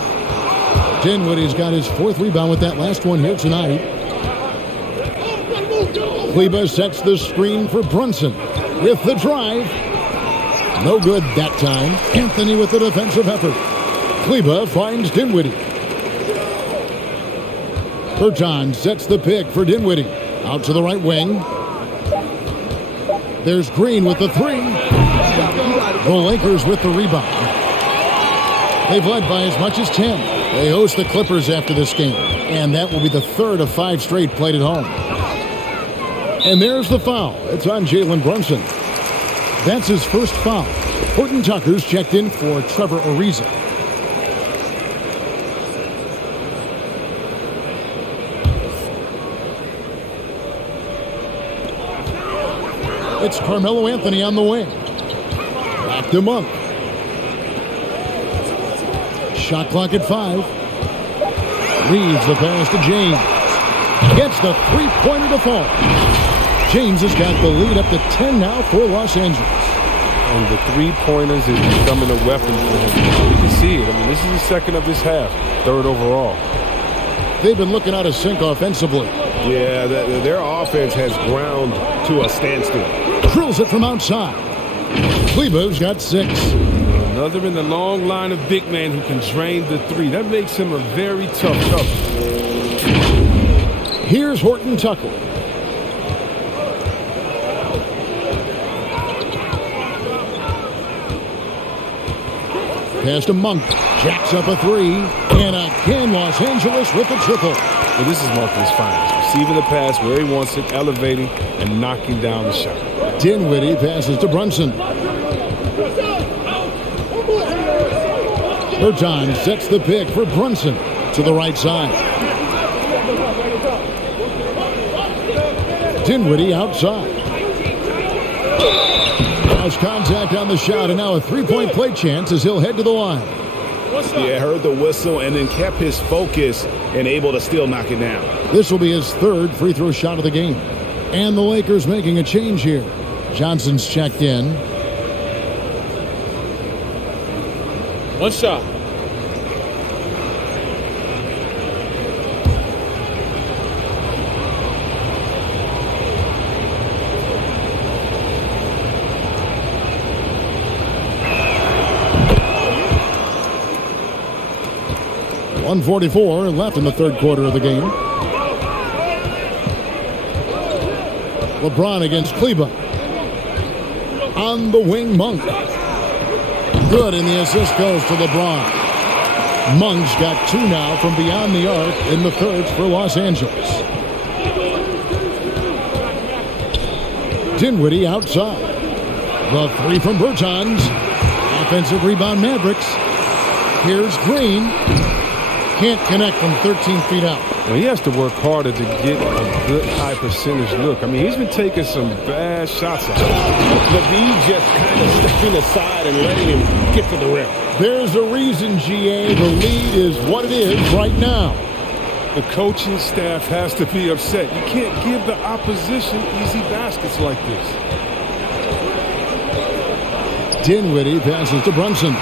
Dinwiddie's got his 4th rebound with that last one here tonight. Kleber sets the screen for Brunson with the drive. No good that time. Anthony with the defensive effort. Kleber finds Dinwiddie. Bertans sets the pick for Dinwiddie. Out to the right wing. There's Green with the 3. The Lakers with the rebound. They've led by as much as 10. They host the Clippers after this game. And that will be the 3rd of 5 straight played at home. And there's the foul. It's on Jalen Brunson. That's his first foul. Horton Tucker's checked in for Trevor Ariza. It's Carmelo Anthony on the wing. Back to Monk. Shot clock at 5. Leaves the pass to James. Gets the three-pointer to fall. James has got the lead up to 10 now for Los Angeles. And the three-pointers is becoming a weapon for him. You can see it. I mean, this is the second of this half, 3rd overall. They've been looking out of sync offensively. Yeah, their offense has ground to a standstill. Drills it from outside. Kleber's got 6. Another in the long line of big men who can drain the 3. That makes him a very tough cover. Here's Horton Tucker. Pass to Monk. Jacks up a three, and again Los Angeles with the triple. Well, this is Marcus' finest. Receiving the pass where he wants it, elevating, and knocking down the shot. Dinwiddie passes to Brunson. Berton sets the pick for Brunson to the right side. Dinwiddie outside. Lost contact on the shot, and now a three-point play chance as he'll head to the line. Yeah, heard the whistle and then kept his focus and able to still knock it down. This will be his third free throw shot of the game. And the Lakers making a change here. Johnson's checked in. One shot. .144 left in the third quarter of the game. LeBron against Kleba. On the wing, Monk. Good, and the assist goes to LeBron. Monk's got two now from beyond the arc in the third for Los Angeles. Dinwiddie outside. The three from Bertans. Offensive rebound, Mavericks. Here's Green. Can't connect from 13 feet out. Well, he has to work harder to get a good high percentage look. I mean, he's been taking some bad shots at him. Levine just kind of stepping aside and letting him get to the rim. There's a reason, GA. The lead is what it is right now. The coaching staff has to be upset. You can't give the opposition easy baskets like this. Dinwiddie passes to Brunson.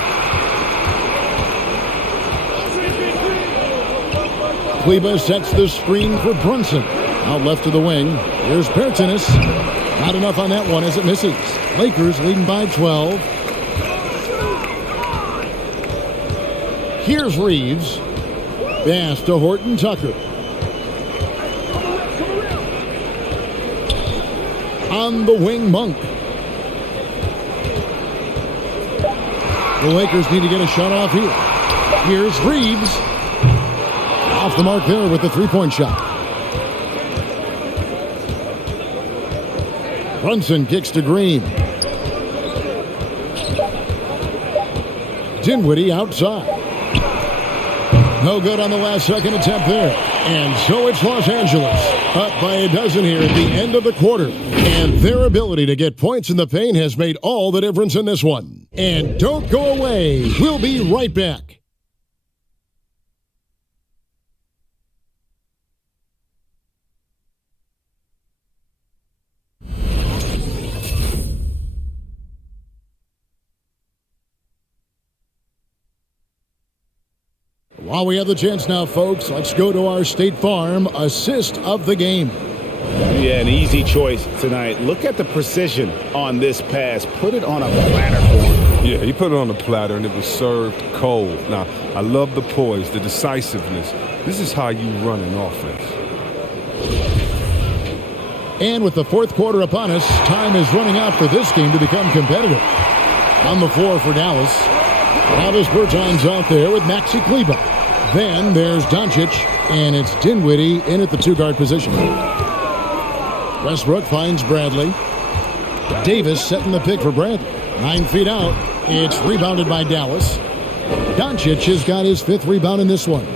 Kleba sets the screen for Brunson. Out left to the wing. Here's Pertinis. Not enough on that one as it misses. Lakers leading by 12. Here's Reeves. Pass to Horton Tucker. On the wing, Monk. The Lakers need to get a shot off here. Here's Reeves. Off the mark there with the three-point shot. Brunson kicks to Green. Dinwiddie outside. No good on the last second attempt there. And so it's Los Angeles up by a dozen here at the end of the quarter. And their ability to get points in the paint has made all the difference in this one. And don't go away. We'll be right back. While we have the chance now, folks, let's go to our State Farm assist of the game. Yeah, an easy choice tonight. Look at the precision on this pass. Put it on a platter for him. Yeah, he put it on the platter, and it was served cold. Now, I love the poise, the decisiveness. This is how you run an offense. And with the fourth quarter upon us, time is running out for this game to become competitive. On the floor for Dallas, Travis Berton's out there with Maxi Kleba. Then there's Doncic, and it's Dinwiddie in at the two-guard position. Westbrook finds Bradley. Davis setting the pick for Bradley. 9 feet out. It's rebounded by Dallas. Doncic has got his fifth rebound in this one.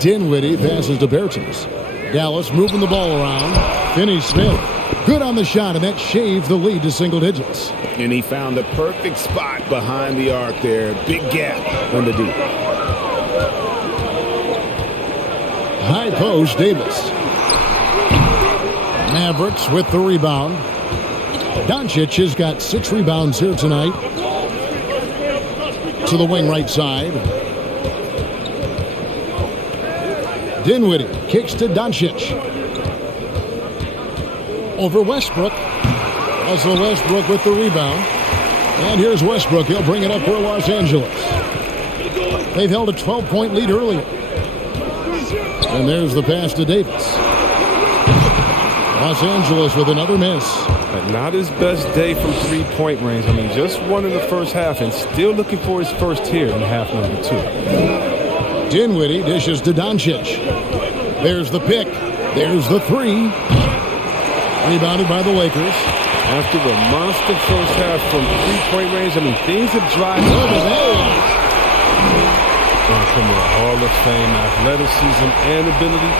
Dinwiddie passes to Bertans. Dallas moving the ball around. Finney Smith. Good on the shot, and that shaved the lead to single digits. And he found the perfect spot behind the arc there. Big gap on the deep. High post, Davis. Mavericks with the rebound. Doncic has got 6 rebounds here tonight. To the wing right side. Dinwiddie kicks to Doncic. Over Westbrook. Russell Westbrook with the rebound. And here's Westbrook. He'll bring it up for Los Angeles. They've held a 12-point lead earlier. And there's the pass to Davis. Los Angeles with another miss. But not his best day from three-point range. I mean, just one in the first half and still looking for his first here in half number 2. Dinwiddie dishes to Doncic. There's the pick. There's the three. Rebounded by the Lakers. After the monster first half from three-point range, I mean, things have dried up. From the Hall of Fame athleticism and ability,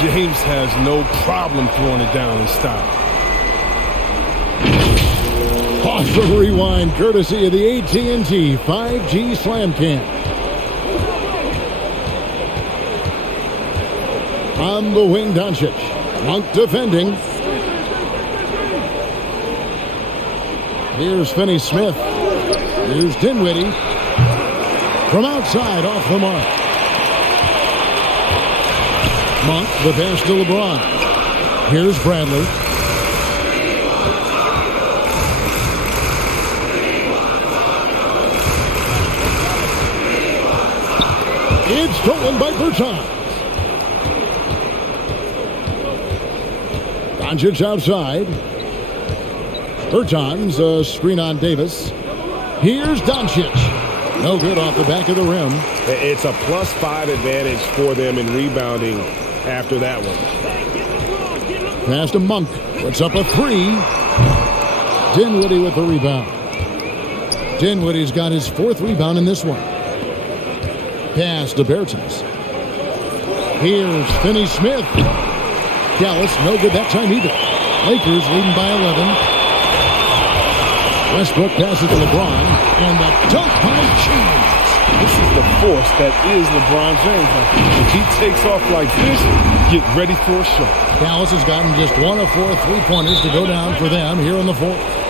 James has no problem throwing it down in style. Pause for rewind, courtesy of the AT&T 5G Slam Cam. On the wing, Doncic. Monk defending. Here's Finney Smith. Here's Dinwiddie. From outside, off the mark. Monk, the pass to LeBron. Here's Bradley. It's stolen by Bertans. Doncic outside. Bertans, a screen on Davis. Here's Doncic. No good off the back of the rim. It's a +5 advantage for them in rebounding after that one. Pass to Monk. Puts up a three. Dinwiddie with the rebound. Dinwiddie's got his 4th rebound in this one. Pass to Bertans. Here's Finney Smith. Dallas, no good that time either. Lakers leading by 11. Westbrook passes to LeBron, and the dunk by James. This is the force that is LeBron James. If he takes off like this, get ready for a show. Dallas has gotten just 1 of 4 three-pointers to go down for them here in the 4th.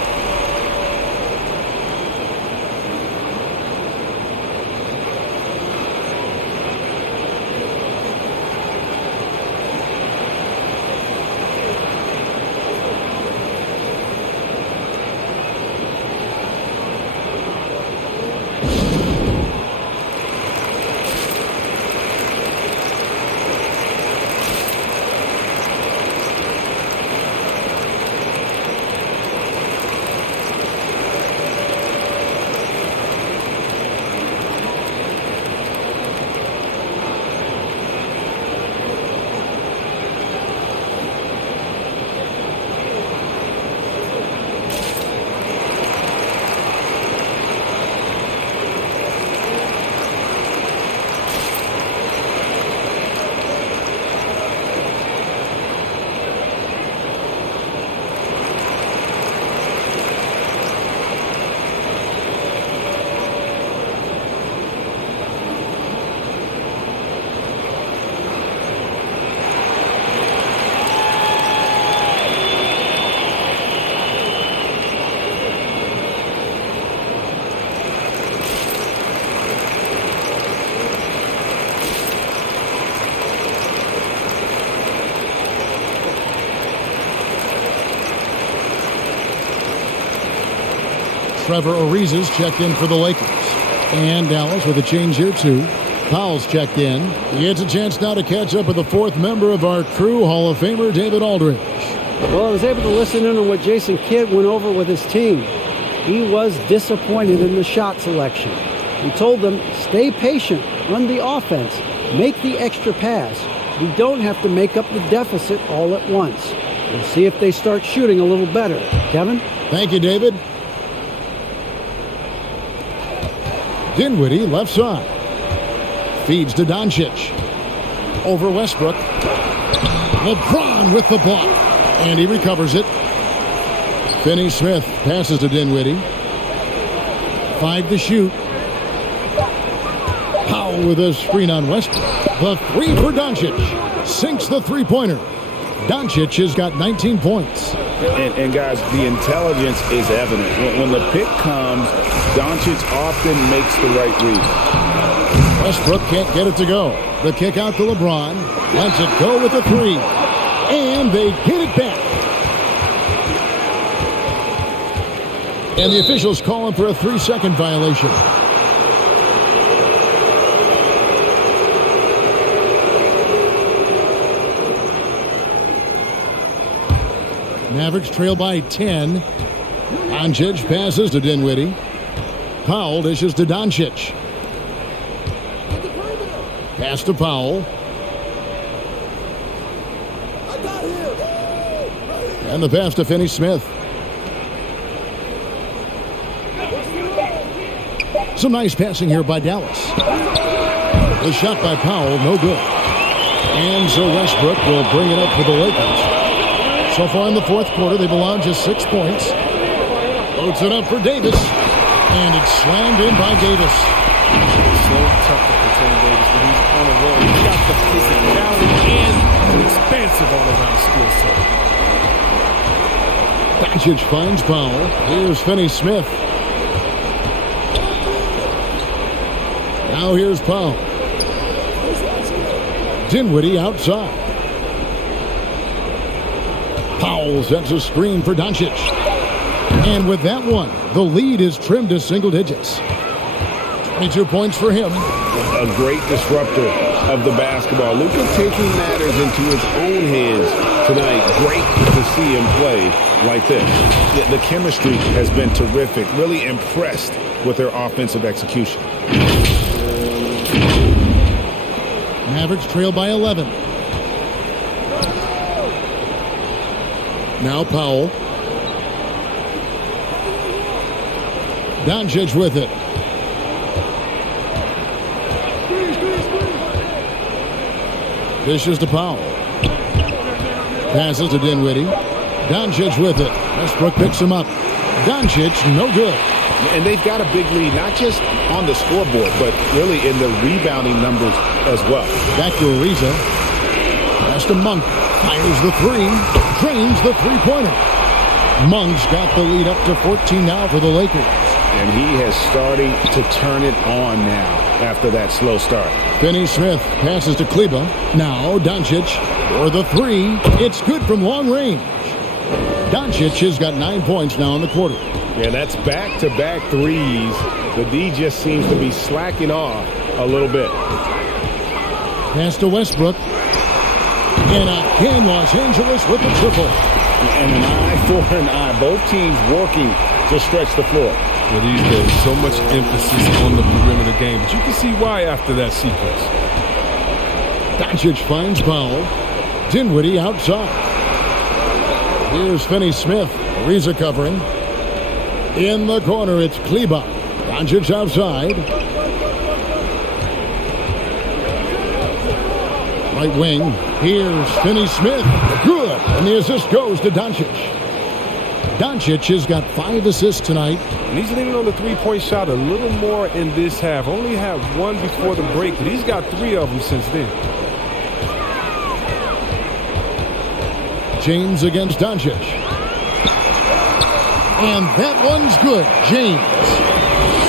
Trevor Ariza's checked in for the Lakers. And Dallas with a change here, too. Powell's checked in. He gets a chance now to catch up with the 4th member of our crew, Hall of Famer David Aldridge. Well, I was able to listen in on what Jason Kidd went over with his team. He was disappointed in the shot selection. He told them, stay patient, run the offense, make the extra pass. We don't have to make up the deficit all at once. We'll see if they start shooting a little better. Kevin? Thank you, David. Dinwiddie, left side. Feeds to Doncic. Over Westbrook. LeBron with the block. And he recovers it. Finney Smith passes to Dinwiddie. 5 to shoot. Powell with a screen on Westbrook. The three for Doncic. Sinks the three-pointer. Doncic has got 19 points. And guys, the intelligence is evident. When the pick comes, Doncic often makes the right read. Westbrook can't get it to go. The kick out to LeBron. Lets it go with the three. And they get it back. And the officials call him for a 3-second violation. Mavericks trail by 10. Aldridge passes to Dinwiddie. Powell dishes to Doncic. Pass to Powell. And the pass to Finney Smith. Some nice passing here by Dallas. The shot by Powell, no good. And so Westbrook will bring it up for the Lakers. So far in the fourth quarter, they've allowed just 6 points. Loads it up for Davis. And it's slammed in by Davis. So tough to contain Davis when he's on a roll. He's got the physicality and an expansive all-around skill set. Doncic finds Powell. Here's Finney Smith. Now here's Powell. Dinwiddie outside. Powell sets a screen for Doncic. And with that one, the lead is trimmed to single digits. 22 points for him. A great disruptor of the basketball. Luka taking matters into his own hands tonight. Great to see him play like this. Yeah, the chemistry has been terrific. Really impressed with their offensive execution. Mavericks trail by 11. Now Powell. Doncic with it. Dishes to Powell. Passes to Dinwiddie. Doncic with it. Westbrook picks him up. Doncic, no good. And they've got a big lead, not just on the scoreboard, but really in the rebounding numbers as well. Back to Ariza. Pass to Monk. Fires the three. Drains the three-pointer. Monk's got the lead up to 14 now for the Lakers. And he has starting to turn it on now after that slow start. Finney Smith passes to Kleba. Now Doncic for the three. It's good from long range. Doncic has got 9 points now in the quarter. Yeah, that's back-to-back threes. The D just seems to be slacking off a little bit. Pass to Westbrook. And again, Los Angeles with the triple. And an eye for an eye. Both teams working to stretch the floor. Well, these days, so much emphasis on the perimeter game, but you can see why after that sequence. Doncic finds Powell. Dinwiddie outside. Here's Finney Smith. Ariza covering. In the corner, it's Kleba. Doncic outside. Right wing. Here's Finney Smith. Good. And the assist goes to Doncic. Doncic has got 5 assists tonight. And he's leaning on the three-point shot a little more in this half. Only had one before the break, but he's got 3 of them since then. James against Doncic. And that one's good. James.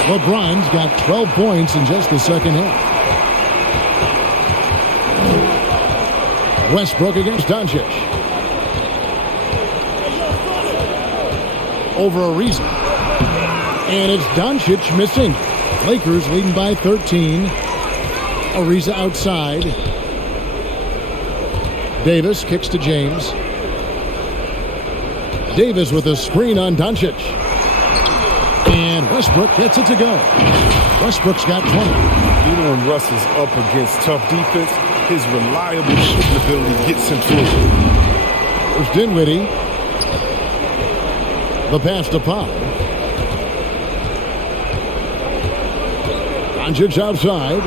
LeBron's got 12 points in just the second half. Westbrook against Doncic. Over Ariza. And it's Doncic missing. Lakers leading by 13. Ariza outside. Davis kicks to James. Davis with a screen on Doncic. And Westbrook gets it to go. Westbrook's got 20. Even when Russ is up against tough defense, his reliable shooting ability gets him through. There's Dinwiddie. The pass to Powell. Doncic outside.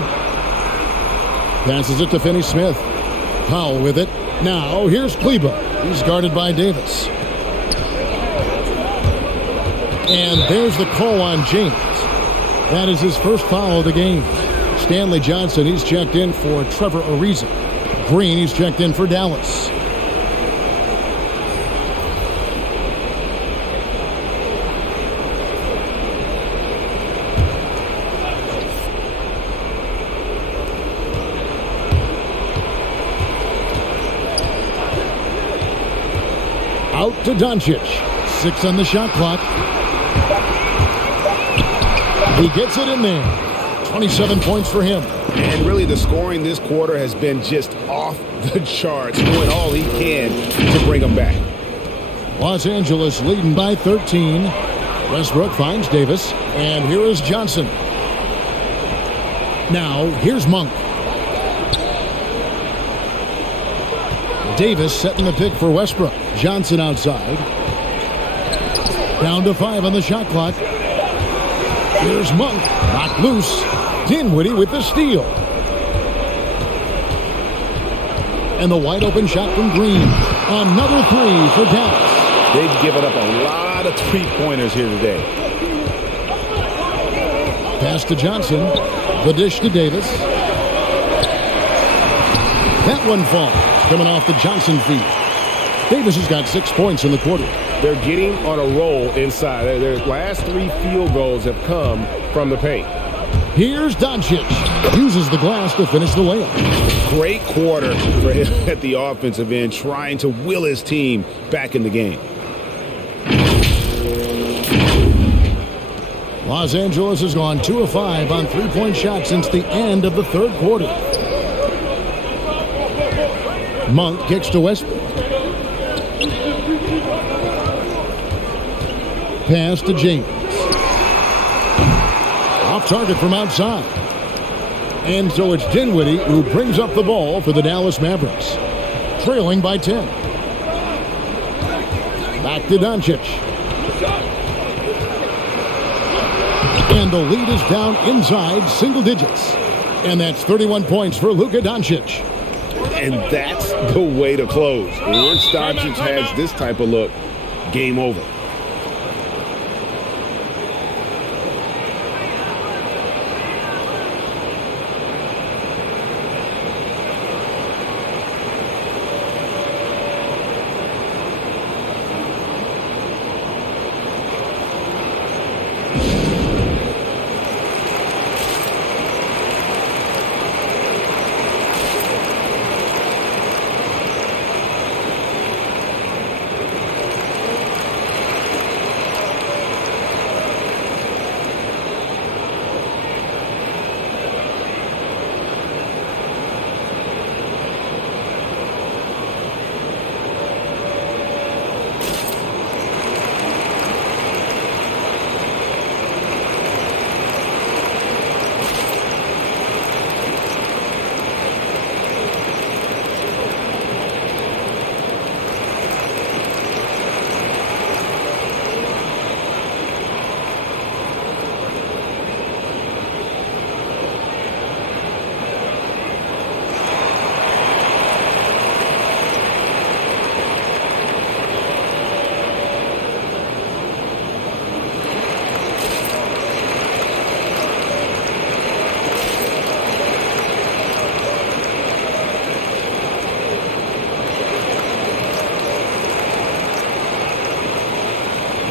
Passes it to Finney Smith. Powell with it. Now here's Kleba. He's guarded by Davis. And there's the call on James. That is his first foul of the game. Stanley Johnson, he's checked in for Trevor Ariza. Green, he's checked in for Dallas. Out to Doncic. 6 on the shot clock. He gets it in there. 27 points for him. And really the scoring this quarter has been just off the charts, doing all he can to bring them back. Los Angeles leading by 13. Westbrook finds Davis, and here is Johnson. Now, here's Monk. Davis setting the pick for Westbrook. Johnson outside. Down to 5 on the shot clock. Here's Monk. Knocked loose. Dinwiddie with the steal. And the wide open shot from Green. Another 3 for Dallas. They've given up a lot of three-pointers here today. Pass to Johnson. The dish to Davis. That one falls. Coming off the Johnson feed. Davis has got 6 points in the quarter. They're getting on a roll inside. Their last 3 field goals have come from the paint. Here's Doncic. Uses the glass to finish the layup. Great quarter for him at the offensive end, trying to will his team back in the game. Los Angeles has gone 2 of 5 on three-point shots since the end of the third quarter. Monk kicks to Westbrook. Pass to James. Off target from outside. And so it's Dinwiddie who brings up the ball for the Dallas Mavericks. Trailing by 10. Back to Doncic. And the lead is down inside single digits. And that's 31 points for Luka Doncic. And that's the way to close. Once Doncic has this type of look, game over.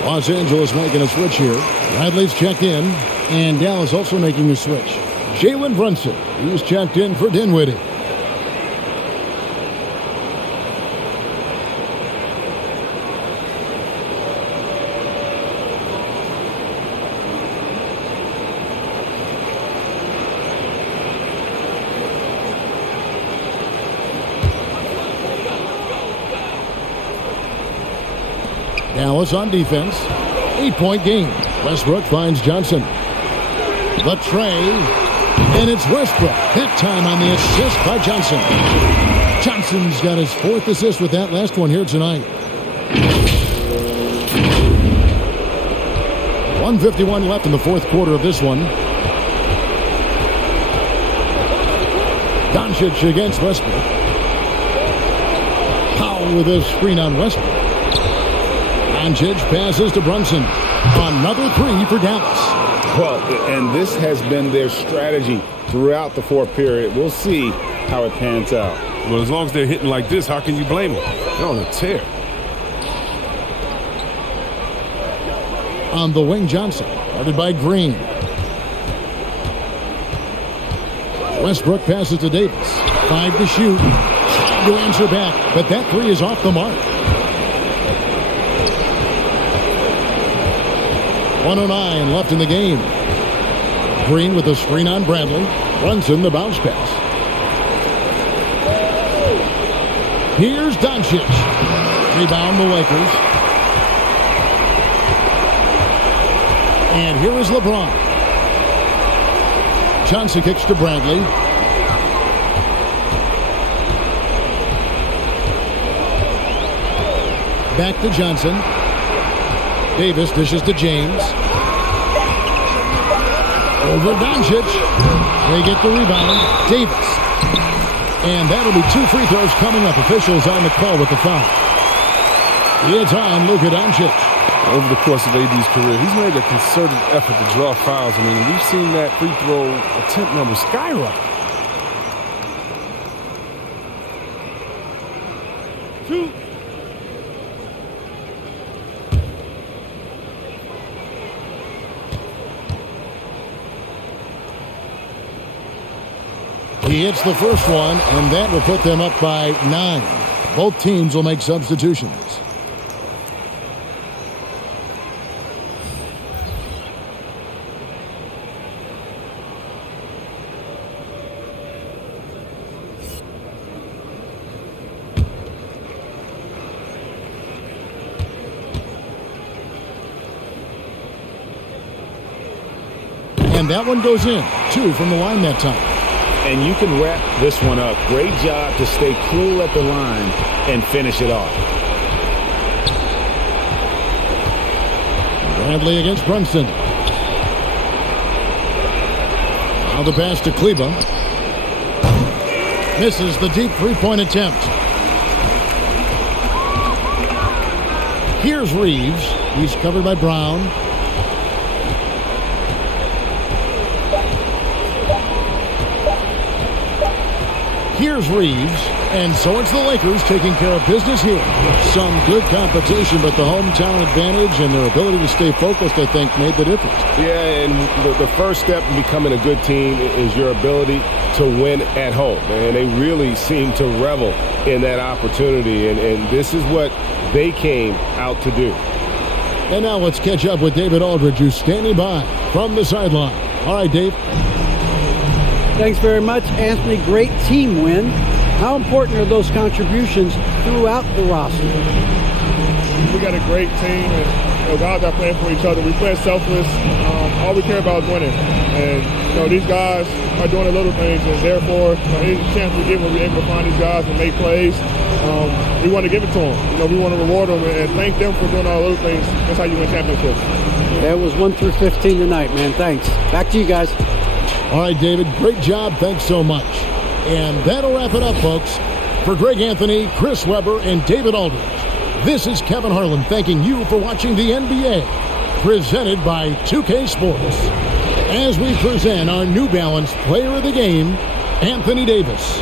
Los Angeles making a switch here. Bradley's checked in, and Dallas also making a switch. Jalen Brunson, he's checked in for Dinwiddie. Dallas on defense. 8-point game. Westbrook finds Johnson. The tray. And it's Westbrook. That time on the assist by Johnson. Johnson's got his 4th assist with that last one here tonight. 1:51 left in the 4th quarter of this one. Doncic against Westbrook. Powell with a screen on Westbrook. Doncic passes to Brunson. Another 3 for Dallas. Well, and this has been their strategy throughout the 4th period. We'll see how it pans out. Well, as long as they're hitting like this, how can you blame them? They're on a tear. On the wing, Johnson, guarded by Green. Westbrook passes to Davis. 5 to shoot. Trying to answer back, but that 3 is off the mark. 1:09 left in the game. Green with a screen on Bradley. Brunson the bounce pass. Here's Doncic. Rebound the Lakers. And here is LeBron. Johnson kicks to Bradley. Back to Johnson. Davis dishes to James. Over Doncic. They get the rebound. Davis. And that'll be 2 free throws coming up. Officials on the call with the foul. It's on Luka Doncic. Over the course of AD's career, he's made a concerted effort to draw fouls. I mean, we've seen that free throw attempt number skyrocket. Two. He hits the first one, and that will put them up by 9. Both teams will make substitutions. And that one goes in. 2 from the line that time. And you can wrap this one up. Great job to stay cool at the line and finish it off. Bradley against Brunson. Now the pass to Kleba. Misses the deep three-point attempt. Here's Reeves. He's covered by Brown. Here's Reeves, and so it's the Lakers taking care of business here. Some good competition, but the hometown advantage and their ability to stay focused, I think, made the difference. Yeah, and the first step in becoming a good team is your ability to win at home. And they really seem to revel in that opportunity, and this is what they came out to do. And now let's catch up with David Aldridge, who's standing by from the sideline. All right, Dave. Thanks very much, Anthony. Great team win. How important are those contributions throughout the roster? We got a great team, and guys are playing for each other. We play selfless. All we care about is winning. And these guys are doing the little things, and therefore, any chance we get when we're able to find these guys and make plays, we want to give it to them. We want to reward them and thank them for doing all the little things. That's how you win championships. That was 1 through 15 tonight, man. Thanks. Back to you guys. All right, David, great job. Thanks so much. And that'll wrap it up, folks. For Greg Anthony, Chris Webber, and David Aldridge, this is Kevin Harlan thanking you for watching the NBA, presented by 2K Sports. As we present our New Balance Player of the Game, Anthony Davis.